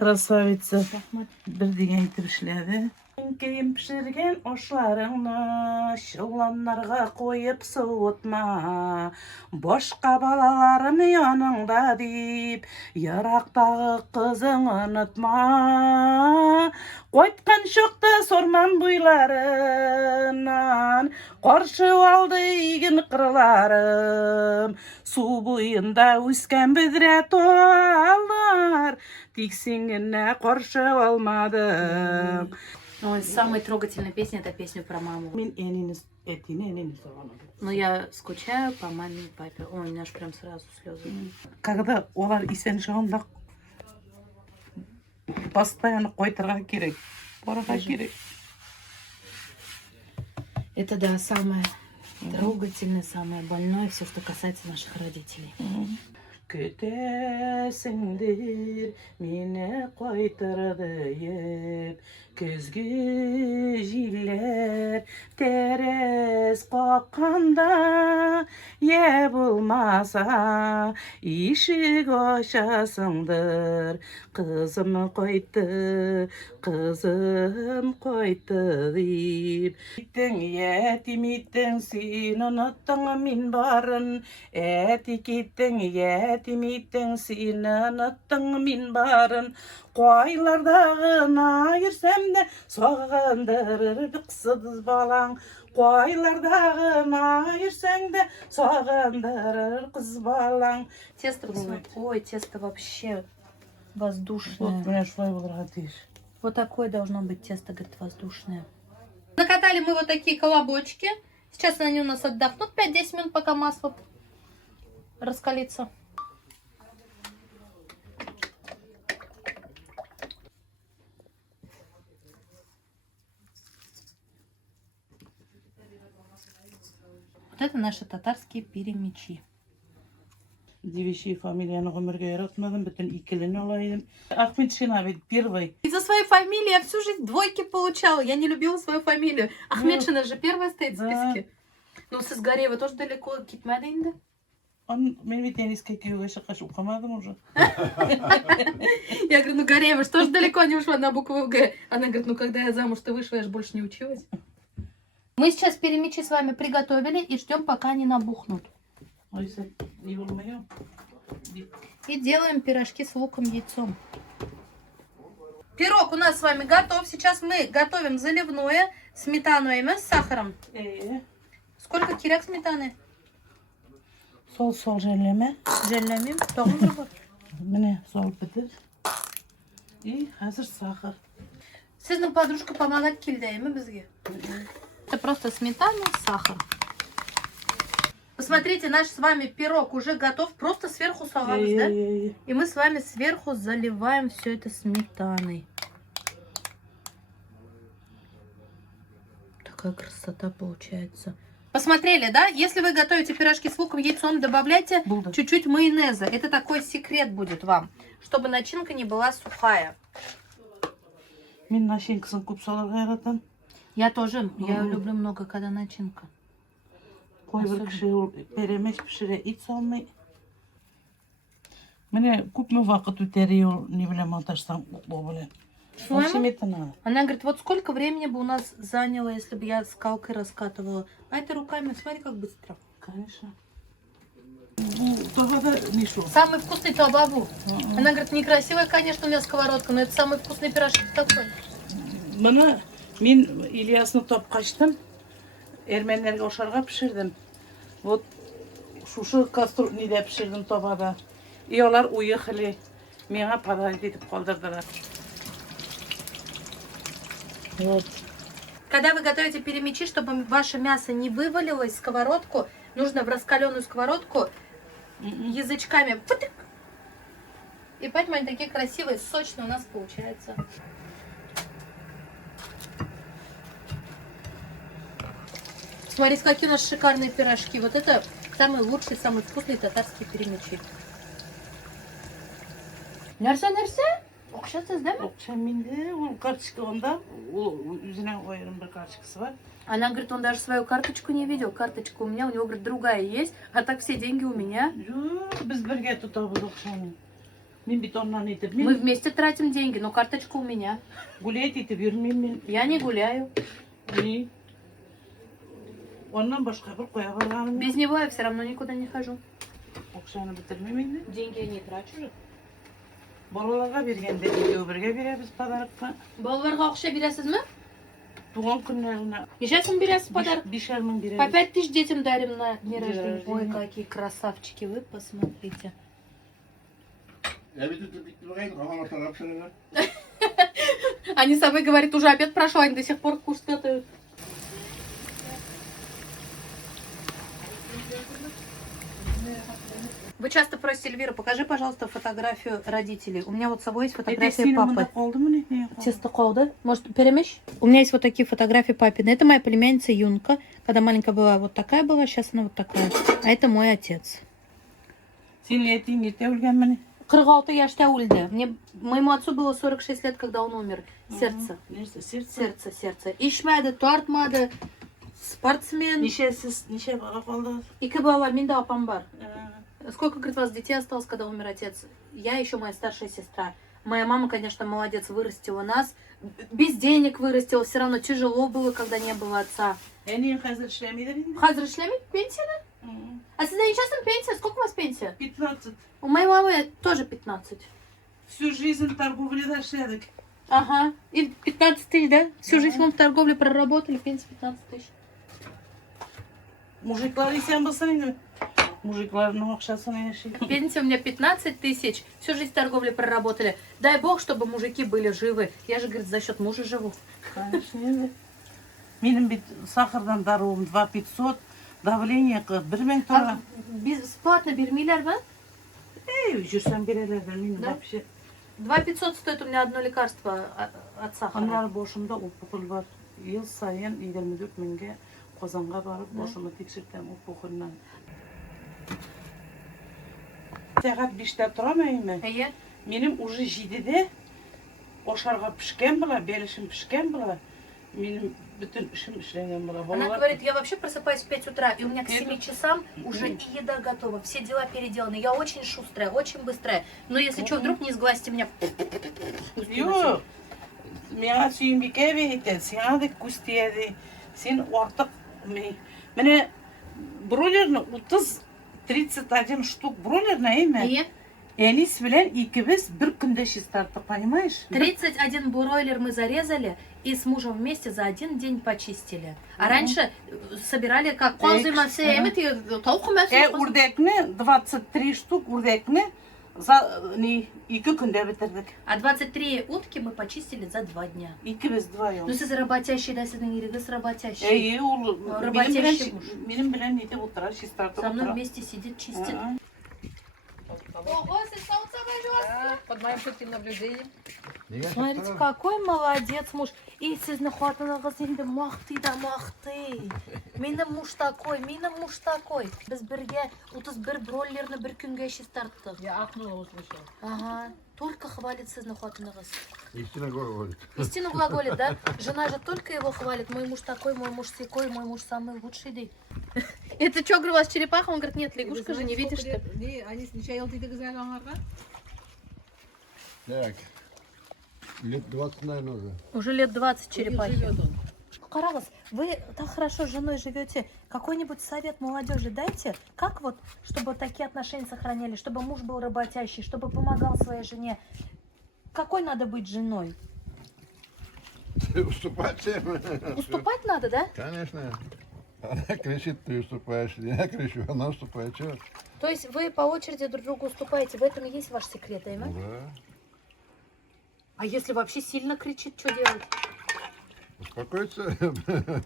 красавица. Бер дигән итеп эшләде. Кем пешергән ашларыңны чыланнарга куеп суытма. Башка балаларым яныңда дип, ярактагы кызың онытма. Кайткан чакта сорман буйларынан каршы алды иген кырларым. Су буенда үскән бөдрә таллар, тик син генә каршы алмадың. Ой, самая трогательная песня — это песня про маму. Мин әнине сагынам. Но я скучаю по маме и папе. Ой, у меня аж прям сразу слезы. Когда олар исән чагында постоянно кайтырга керек. Барырга керек. Это, да, самое трогательное, самое больное, все, что касается наших родителей. Көтәсеңдер мине кайтыр диеп, көзге җилләр тәрәз какканда, я булмаса ишек ачасыңдыр. Кызым кайтты дип. Иттең, ятим иттең, син оныттың мин барын. Әти киттең, ятим иттең, син оныттың мин барын. Кайларда гына йөрсәм дә сагындырыр кызсыз балаң. Кайларда гына йөрсәң дә сагындырыр кыз балаң. Тесто, ой, тесто вообще воздушное. Вот менә шулай булырга тиеш. Вот такое должно быть тесто, говорит, воздушное. Накатали мы вот такие колобочки. Сейчас они у нас отдохнут 5-10 минут, пока масло раскалится. Вот это наши татарские перемечи. Девичьи фамилияны гомергә яратмадым, бөтен икелен алайдым. Ахмед Шинавит первый. Из-за своей фамилии я всю жизнь двойки получала. Я не любила свою фамилию. Ахмедшина же первая стоит в списке. Ну, с Изгарева тоже далеко. Китмәді инде. Он мен бит тенниске күйеугә чыккач укымадым уже. Я говорю, ну, Гареева, что ж далеко не ушла на букву Г? Она говорит, ну, когда я замуж-то вышла, я же больше не училась. Мы сейчас перемечи с вами приготовили и ждем, пока они набухнут. Oysa iyi olmuyor. И делаем пирожки с луком и яйцом. Пирог у нас с вами готов. Сейчас мы готовим заливное. Сметану с сахаром. Сколько киряк сметаны? Сол жәлеме. Жәлләмим. Тоғыз бар. Менә сол бітір. И хәзер сахар. Сіздің подружка помогать килдәйме бізге? Это просто сметана и сахар. Посмотрите, наш с вами пирог уже готов. Просто сверху салат, да? И мы с вами сверху заливаем все это сметаной. какая красота получается. Посмотрели, да? Если вы готовите пирожки с луком, яйцом, добавляйте Булда. чуть-чуть майонеза. Это такой секрет будет вам, чтобы начинка не была сухая. Мен начинкасын көп саларға яратам. Я тоже, я люблю много, когда начинка. Қой бір кіші ол перемеш пішіре ит салмай. Міне көпме вақыт өтер ол не білем монтаждан ұқлау білем. По-моему, надо. она говорит, вот сколько времени бы у нас заняло, если бы я скалкой раскатывала. А это руками, смотри, как быстро. Конечно. Тогда не шел. Самый вкусный табабу. Она говорит, некрасивая, конечно, у меня сковородка, но это самый вкусный пирожок такой. Мына мен Ильясны топ қаштым. Эрменлерге ошарға пішірдім. Вот шушы кастру неде пішірдім тобада. И олар уехали. Меңа подарить етіп қалдырдылар. Вот. Когда вы готовите перемечи, чтобы ваше мясо не вывалилось в сковородку, нужно в раскаленную сковородку язычками. Путык. И поэтому они такие красивые, сочные у нас получается. Смотрите, какие у нас шикарные пирожки. Вот это самый лучший, самый вкусный татарский перемечи. Нәрсе? Оқшасыз, да? Оқша менде ол карточка онда. Ол өзіне қойырым бір карточкасы бар. Она говорит, он даже свою карточку не видел. Карточка у меня, у него, говорит, другая есть, а так все деньги у меня. Жоқ, біз бірге тұтабыз оқшамен. Мен бит оннан етіп, Мы вместе тратим деньги, но карточка у меня. гулять етіп жүрмеймін мен. Я не гуляю. Не. Оннан башқа бір қоя барғаным. Без него я все равно никуда не хожу. Оқшаны бітірмеймін де. Деньги я не трачу же. Балаларға бергенде екеуі бірге береміз подарокқа. Балаларға ақша бересізме? Туған күндеріне Нешесін бересіз подарок? 5,5 мың По береміз. 5000 детям дарим на день День рождения. Ой, рождения. какие красавчики, вы посмотрите. Ya bir de bitti bakayım kafana taraf şöyle. Они с собой говорят, уже обед прошел, они до сих пор курс готовят. Вы часто просите, Эльвира, покажи, пожалуйста, фотографию родителей. У меня вот с собой есть фотография папы. Қалды ма не? Тесто колда. Может, перемещь? У меня есть вот такие фотографии папины. Это моя племянница Юнка. Когда маленькая была, вот такая была, сейчас она вот такая. А это мой отец. Сен ертең ерте өлген міне. 46 яшьта өлді. Моему отцу было 46 лет, когда он умер. Сердце. Нерсе, сердце. Сердце. Ишмәді, тартмады. Спортсмен. Неше бала қалды? 2 бала, менде апам бар. Сколько, говорит, у вас детей осталось, когда умер отец? Я еще моя старшая сестра. Моя мама, конечно, молодец, вырастила нас. Без денег вырастила, все равно тяжело было, когда не было отца. Әне қазір ішлемейдер енді? Хазір ішлемейді? Пенсияда? А сізде нечестно пенсия? Сколько у вас пенсия? 15. У моей мамы тоже 15. Всю жизнь торговляда ішледік. Ага. И 15 тысяч, да? Всю жизнь мы в торговле проработали, пенсия 15 тысяч. Мужиклар есен болсын енді. Мужиклардың ақшасына яшайды. Пенсия у меня 15 тысяч. Всю жизнь в торговле проработали. Дай бог, чтобы мужики были живы. Я же, говорит, за счет мужа живу. Конечно, енді. Менің бит сахардан даруым 2500, давление 1000 тұрған. Бесплатно бермилер, да? Жүрсем берелердер, менің Да? вообще. 2500 стоит у меня одно лекарство от сахара. Қандар бошымда опықыл бар. Ел сайын 24 мыңға Қозанға барып, бошымы тексертем опықылынан. Сағат 5-те тұрам әйме. Әйе? Менің уже 7-де ошарға пішкен бұла, белішім пішкен бұла. Менің bütün işim işlenген бұла. Она говорит, я вообще просыпаюсь в 5 утра, и у меня к 7 часам уже и еда готова, все дела переделаны. Я очень шустрая, очень быстрая. Но если что, вдруг не сглазьте меня. Yok. Миңа сүйінбеке бейті, сиңа да күстейді. Сен ортық. Міне бройлерні 30-31 штук бройлерні әйме. Әйе? Энис білен ikimiz bir күнде шестартық, понимаешь? 31 бройлер мы зарезали и с мужем вместе за один день почистили. А раньше собирали как козы массы, Урдекні 23 штук урдекні за 2 күнде бітірдік. А 23 утки мы почистили за 2 дня. İkimiz Ну, сіз работящий, да, сіздің ерегіз работящий. Ей, ол Работящий муж. менің білен нетіп отыра, шестартық Со мной отыра. вместе сидит, чистит. Ого, сіз солнце Да, под моим пультом наблюдения. Смотрите, какой молодец муж. И сіздің қуатыныңыз енді мақты да мақты. Менің муж такой, менің муж такой. Біз бірге 31 бройлерні бір күнге шест тарттық. Я ахнула, услышала. Ага, только хвалит сіздің қуатыныңыз. Истинно говорит. Истину глаголит, да? Жена же только его хвалит. Мой муж такой, мой муж секой, мой муж самый лучший. Дей. Это что, говорю, у вас черепаха? Он говорит, нет, лягушка же, не видишь ты. Не, они сначала ты так аңарға. Так. Лет 20, наверное, уже. Уже лет 20 черепахи. Живет он. Карагас, вы так хорошо с женой живете. Какой-нибудь совет молодежи дайте? Как вот, чтобы такие отношения сохраняли, чтобы муж был работящий, чтобы помогал своей жене? Какой надо быть женой? Уступать всем. Уступать надо, да? Конечно. Она кричит, ты уступаешь. Я кричу, она уступает. Чего? То есть вы по очереди друг другу уступаете. В этом и есть ваш секрет, да? Да. А если вообще сильно кричит, что делать? Успокоиться,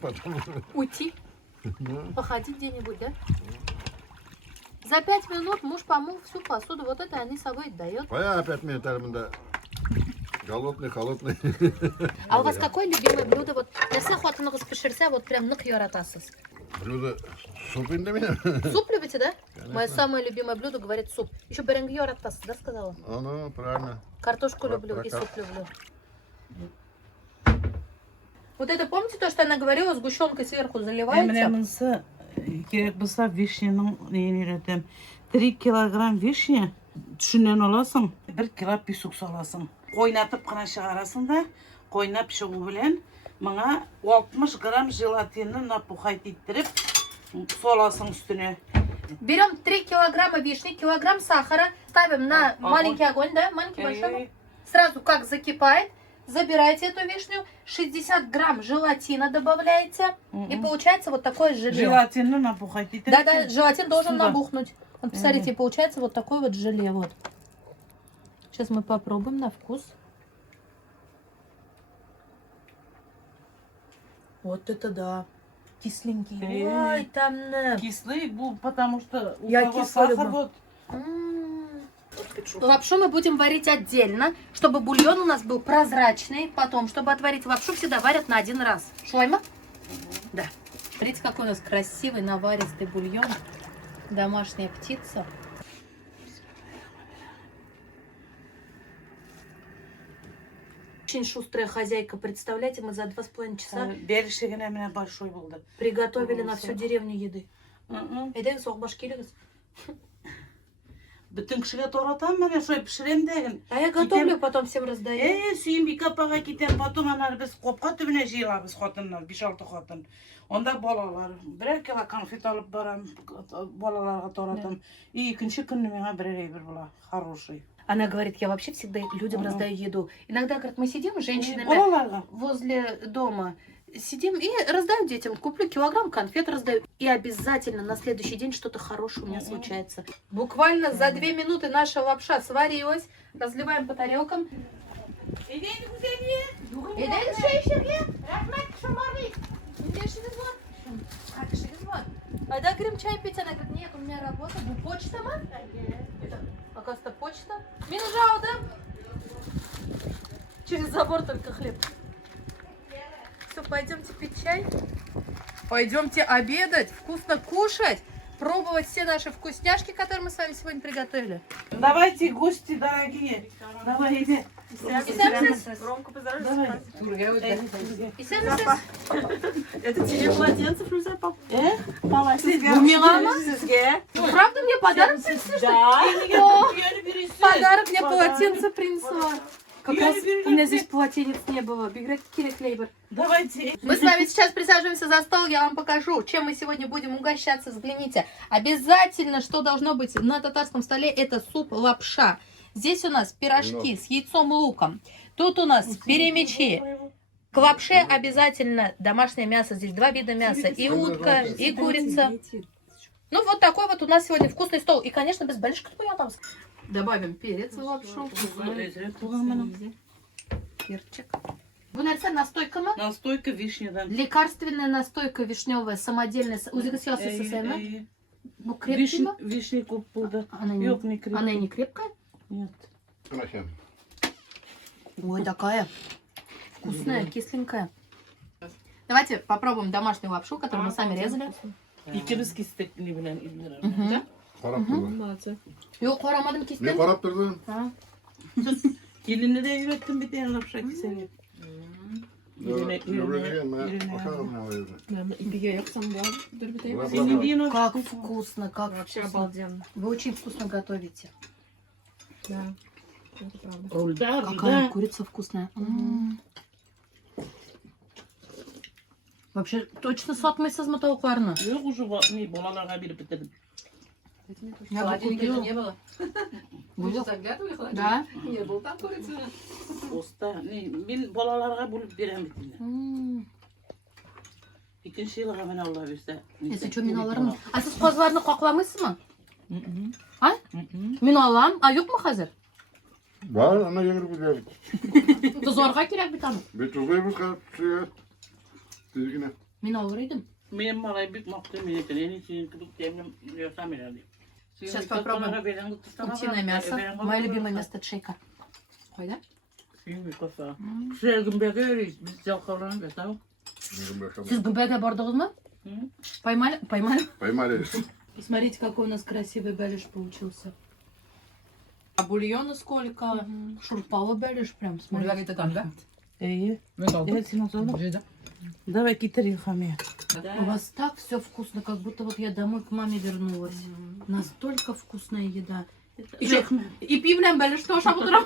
потом... Уйти? Да. Походить где-нибудь, да? За 5 минут муж помыл всю посуду. Вот это они собой дает. Поя опять мне там, да. Голодный, холодный. А у вас какое любимое блюдо? Вот нәрсе хватынығыз пішірсе, вот прям нық яратасыз. Блюдо суп инде меня. Суп любите, да? Конечно. Мое самое любимое блюдо, говорит, суп. Еще беренги яратасыз, да, сказала? Ну, правильно. Картошку Про- люблю про и кар- суп люблю. Вот это помните то, что она говорила, сгущенкой сверху заливаете? Emremizde gerek bulsa vişnenin neyini üretim. 3 kilogram vişne düşünen olasın. 1 kilo pisuk salasın. Oynatıp kına çıkarasın da koynap шығу bilen bana 60 gram jelatinini напухать ettirip solasın üstüne. Берем 3 килограмма вишни, килограмм сахара, ставим на маленький огонь, да? Маленький, большой. Сразу как закипает, забираете эту вишню, 60 грамм желатина добавляете, и получается вот такое желе. Jelatinini напухать ettirip. Да-да, желатин должен Сюда. набухнуть. Вот посмотрите, получается вот такое вот желе, вот. Сейчас мы попробуем на вкус. Вот это да. Кисленький. Ой, там не. Кислый был, потому что у Я того кислый сахар люблю. вот. Лапшу мы будем варить отдельно, чтобы бульон у нас был прозрачный. Потом, чтобы отварить лапшу, всегда варят на один раз. Шойма? Да. Смотрите, какой у нас красивый наваристый бульон. Домашняя птица. Очень шустрая хозяйка. Представляете, мы за 2,5 часа Berişegine emine большой buldu. приготовили на всю деревню еды. Эден соқ башкелігіз. Bütün kişiye doğratam ben şöyle pişireyim deyin. А я готовлю, потом всем раздаю. Suyun bir kapağa giden потом anar biz kopka tübüne jiyilabız xotinlar, 5-6 xotin. Onda bolalar, birer kilo konfet alıp baram, bolalarga doğratam. И ikinci günü mene birer bir bula, хороший. Она говорит, я вообще всегда людям раздаю еду. Иногда, говорит, мы сидим с женщинами Bolalarga. возле дома, сидим и раздаю детям. Куплю килограмм конфет, раздаю. И обязательно на следующий день что-то хорошее у меня случается. Буквально за 2 минуты наша лапша сварилась. Разливаем по тарелкам. Айда, говорим, чай пить. Она говорит, нет, у меня работа. Bu почта mı? Это, оказывается, почта. Минжау, да? Через забор только хлеб. Все, пойдемте пить чай. Пойдемте обедать, вкусно кушать, пробовать все наши вкусняшки, которые мы с вами сегодня приготовили. Давайте, гости дорогие. Давайте. Ромку поздравляю. Давай. И сами Это тебе полотенцев нельзя попасть. Бумилама? Правда мне подарок принесли? Да. О, подарок мне полотенце принесла. Как раз у меня здесь полотенец не было. Бигрет Кириклейбер. Давайте. Мы с вами сейчас присаживаемся за стол, я вам покажу, чем мы сегодня будем угощаться. Взгляните. Обязательно, что должно быть на татарском столе, это суп-лапша. Здесь у нас пирожки с яйцом, луком. Тут у нас перемечи. К лапше обязательно домашнее мясо. Здесь 2 вида мяса. И утка, и курица. Ну, вот такой вот у нас сегодня вкусный стол. И, конечно, без больших понятно. Добавим перец в лапшу. Перчик. Bu neresi настойка mı? Настойка вишнедан. Лекарственная настойка вишневая, самодельная. Узы сосема. Bu крепкий mi? Вишни куп булды. Она не, Yok ne krep. она и не крепкая? Нет. Зачем? Ой, такая вкусная, кисленькая. Давайте попробуем домашнюю лапшу, которую мы сами резали. İkimiz kistekli bilen İlmir abi. Мгм. Karap durdu. Молодцы. Yok koyamadım Ne kislen. karap durdu? Ha. Gelinle de ürettim bir tane lapşak seni. Yürüyeceğim ben. Yürüne. Bakalım ne oluyor. Надо и я сам была. Дорбитая. Bırak, Senin bırak. diyen o Как вкусно, как Вообще вкусно. обалденно. Вы очень вкусно готовите. Да. Это правда. Rulda, Какая rulda. курица вкусная. Вообще точно satmayız mı tavuklarını? Yok ucu ne bolalara bir bitirdim. Я бы Холодильника купила. не было. Вы Было. же заглядывали в холодильник? Да. Не было там курицы. Usta ne ben bolalara bulup veren bitirdim. İkinci yıl hemen Allah verse. Если что, мен алармын. А siz kozlarını koklamıyorsunuz mu? Ha? Men alam. А yok mu hazır? Var ana gelir biliyor. Tuzlarga kerak bir tane. Bir tuzlayımız kadar suya. Dizgine. Men alır idim. Benim malay büyük maktum yeter. En için kılıp demlim yiyorsam herhalde. Сейчас попробуем. Утиное мясо. Мое любимое место это шейка. Ой, да? Büyük kafa. Güzel gün bekliyoruz. Biz de kalan ve tavuk. Siz гүбәгә бардыгыз мы? Поймали? Поймали? Paymal. Смотрите, какой у нас красивый беляш получился. А бульона сколько? Шурпалы беляш прям, Мурга смотрите. где-то там, да? İyi. Ben kaldım. Evet sen otur. Жеда. Давай getir yıkamaya. У вас так все вкусно, как будто вот я домой к маме вернулась. Настолько вкусная еда. Еще и пивлям беляш тоже утром.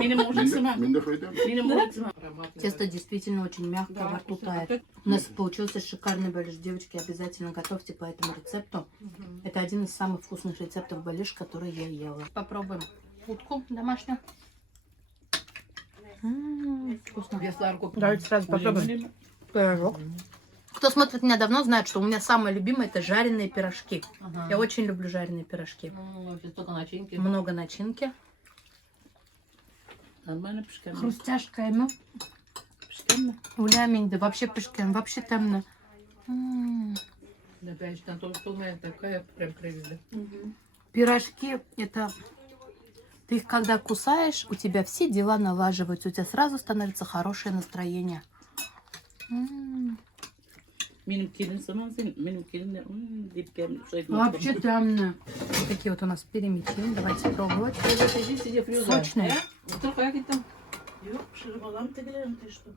Benim olacaksın. Minde koydum. Benim olacaksın. Тесто действительно очень мягкое, во рту тает. У нас получился шикарный беляш. Девочки, обязательно готовьте по этому рецепту. Это один из самых вкусных рецептов беляш, который я ела. Попробуем утку домашнюю. Вкусно. Весларку. Давайте сразу попробуем. Пирожок. Кто смотрит меня давно, знает, что у меня самое любимое это жареные пирожки. Ага. Я очень люблю жареные пирожки. Ну, вообще столько начинки. Много начинки. Нормально пішкен. Хрустяшками. Пішкен mi? Уляминды. Вообще пышкем. Вообще темно. Да, прям там толстая такая, прям привезли. Пирожки это... Ты их когда кусаешь, у тебя все дела налаживаются. У тебя сразу становится хорошее настроение. Benim kelin zaman sen, benim kelin de deyip gelmiş. Вообще темно. Вот такие вот у нас перемечи. Давайте пробовать. Сиди, сиди, фрюза. Сочные. Сколько я там? Yok pişirip alalım tekilerim teştu.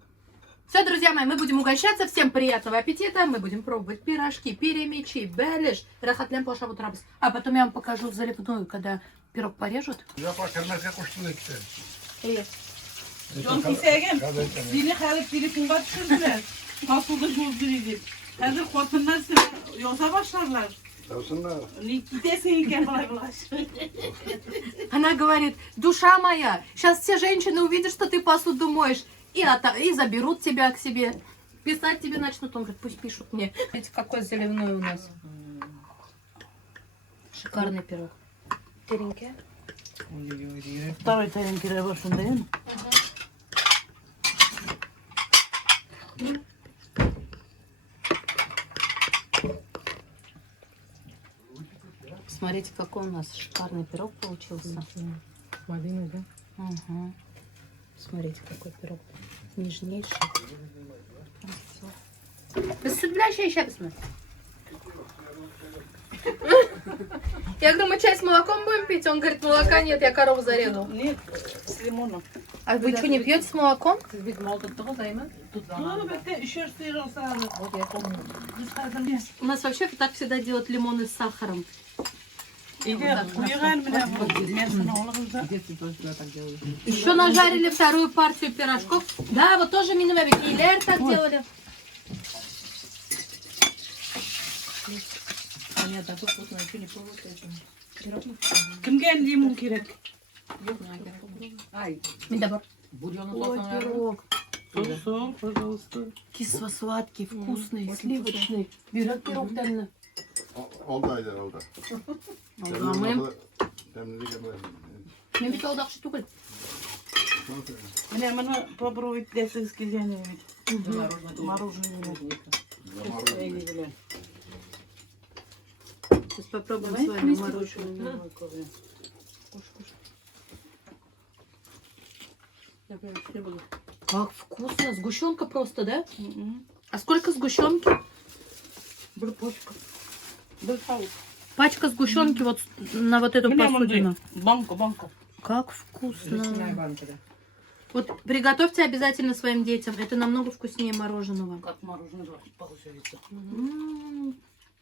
Все, друзья мои, мы будем угощаться. Всем приятного аппетита. Мы будем пробовать пирожки, перемечи, беляш. Рахатлям поша трабс. А потом я вам покажу заливную, когда пирог порежут. Yapar kelmezse koştuğuna gidelim. И John Kisegem, dili halit dili kumbat sürdüler. Nasıl da göz biriydi. Hazır kotunlar yoza başlarlar. Yapsınlar. Gidesin iken kolay bulaş. она говорит, душа моя, сейчас все женщины увидят, что ты посуду моешь, и заберут тебя к себе. Писать тебе начнут. Он говорит, пусть пишут мне. Видите, какой заливной у нас. Шикарный пирог. Теренький. Tabii terimkire başındayım. Смотрите, какой у нас шикарный пирог получился. Малиной, да? Угу. Смотрите, какой пирог. Нежнейший. Вы судлящая сейчас Я говорю, мы чай с молоком будем пить? Он говорит, молока нет, я корову зарезал. Нет, с лимоном. А вы что, не пьете с молоком? Siz bir mal tuttunuz değil mi? Doğru bekle, üşürsün olsa alır. Вот я помню. У нас вообще так всегда делают лимоны с сахаром. İyi, uyuyan bile bu. Mersin oğlumuz da. В детстве тоже всегда так делали. Еще нажарили вторую партию пирожков. Да, вот тоже миновик. И Лер так делали. А нет, такой вкусный, ничего не пробовал. Kim geldi limon kirek? Yok, надо попробовать. Ай, Медобор. бульон Ой, соусом, наверное. пирог. Soğuk, pardon. Кисло-сладкий, вкусный, сливочный. Берет пирог дально. Oldu Aydar oldu. Алмайм. Temizlik yapalım. Мен бит алдақшы түгіл. Мне бana попробовать deseniz geleceğini. Мороженое. Мороженое. Zamanı. Сейчас попробуем с вами мороженое. Я прям не буду. Как вкусно. Сгущенка просто, да? Мгм. А сколько сгущенки? Bir poşka. Bir tavuk. Пачка сгущенки вот на вот эту посудину. Банка. Как вкусно. Жестяная банка, да. Вот приготовьте обязательно своим детям. Это намного вкуснее мороженого. Как мороженое получается.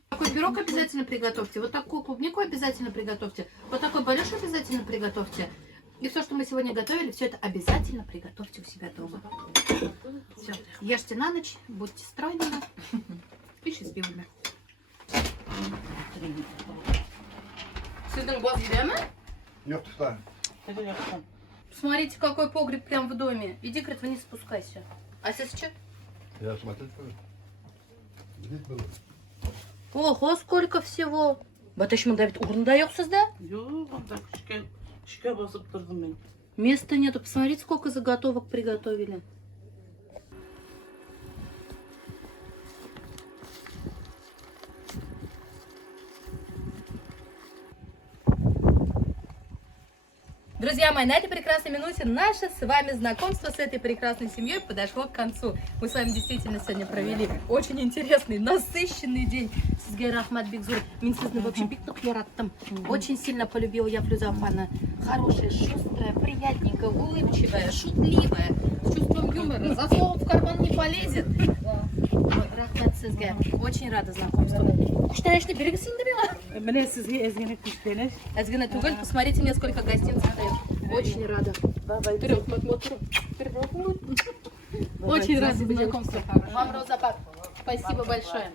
Такой пирог обязательно приготовьте. Вот такую клубнику обязательно приготовьте. Вот такой балюш обязательно приготовьте. И все, что мы сегодня готовили, все это обязательно приготовьте у себя дома. Все. Ешьте на ночь, будьте стройными и счастливыми. Сыдың боз едемі? Yok tutar. Hadi yapalım. Смотрите, какой погреб прям в доме. Иди, говорит, вниз спускайся. А сейчас что? Ya смотреть böyle. Gidip böyle. Ого, сколько всего. Батыш мында бит урында yok sizde? Yok, bak şike basıp durdum ben. Места нету. Посмотрите, сколько заготовок приготовили. Друзья мои, на этой прекрасной минуте наше с вами знакомство с этой прекрасной семьей подошло к концу. Мы с вами действительно сегодня провели очень интересный, насыщенный день. Сизге рахмат бигзур. Мен сізді вообще бик яраттым. Очень сильно полюбила я Флюзапана. Хорошая, шустрая, приятненькая, улыбчивая, шутливая, с чувством юмора. За словом в карман не полезет. Ой, рахмат сізге. Очень рада знакомству. Куштарашны бергісін бела. Bile sizge ezgene kuşteniz. Эзгана Тугаль, посмотрите мне, сколько гостинцев дает. Очень рада. Вперед, очень рада знакомству. Вам Розапак, спасибо большое.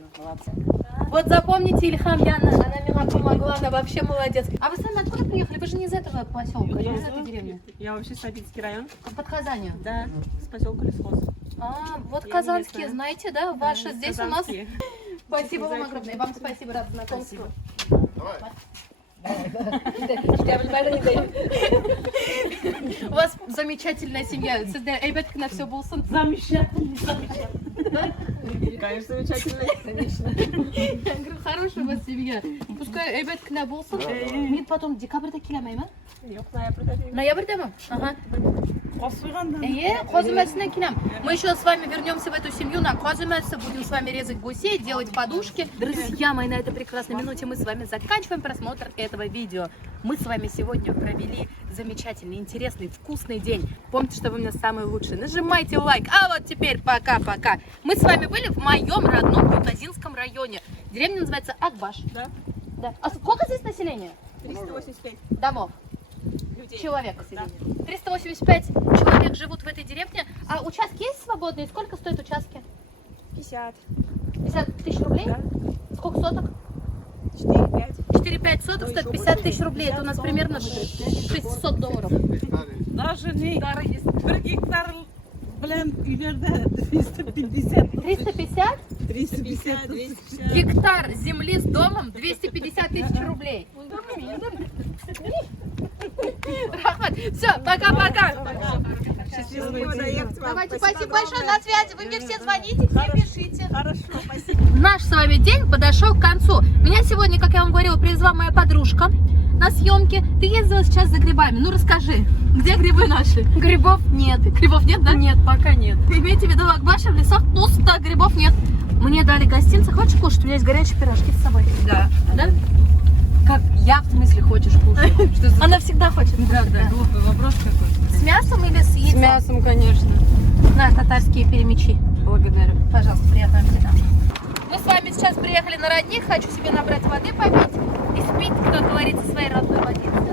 Вот запомните Ильхам Яна, она мне помогла, она вообще молодец. А вы сами откуда приехали? Вы же не из этого поселка, не из этой деревни. Я вообще Сабинский район. Под Казанью. Да, с поселка Лесхоз. А, вот Я казанские, местная. знаете, да? Ваши здесь у нас. Казанские. Спасибо вам огромное. И вам спасибо, рада знакомству. У вас замечательная семья. Сізде әйбәт кенә все булсын. Замечательно. Конечно, замечательно. Я говорю, хорошая у вас семья. Пускай әйбәт кенә булсын. Мен потом декабрьдә киләм, Yok, ноябрьдә. Ноябрьдәме? Ага. Козымәсенә киләм. Мы еще с вами вернемся в эту семью на Козымәсе, будем с вами резать гусей, делать подушки. Друзья мои, на этой прекрасной минуте мы с вами заканчиваем просмотр этого видео. Мы с вами сегодня провели замечательный, интересный, вкусный день. Помните, что вы у меня самые лучшие. Нажимайте лайк. А вот теперь пока-пока. Мы с вами были в моем родном Ютазинском районе. Деревня называется Акбаш. Да. Да. А сколько здесь населения? 385 Домов. людей. Человек, извините. 385 человек живут в этой деревне. А участки есть свободные? Сколько стоят участки? 50. 50 тысяч рублей? Да. Сколько соток? 4-5. 4-5 соток стоят 50 тысяч рублей. Это у нас примерно $600. Даже не. Bir gektar bilen ileride 350. 350? 350. 250. Гектар земли с домом 250 тысяч рублей. Рахмат, все, пока-пока. Давайте, спасибо большое, на связи. Вы мне все звоните, все пишите. Хорошо, спасибо. Наш с вами день подошел к концу. Меня сегодня, как я вам говорила, привезла моя подружка на съемки. Ты ездила сейчас за грибами. Ну расскажи, где грибы нашли? Грибов нет. Грибов нет, да? Нет, пока нет. Вы имеете в виду, в Акбаше в лесах пусто, грибов нет. Мне дали гостинцы. Хочешь кушать? У меня есть горячие пирожки с собой. Да. Да? Как я, в смысле, хочешь кушать? Она всегда хочет. Да, глупый вопрос какой. С мясом или с яйцом? С мясом, конечно. На татарские перемечи. Благодарю. Пожалуйста, приятного аппетита. Мы с вами сейчас приехали на родник. Хочу себе набрать воды попить и спить, как говорится, своей родной водицы.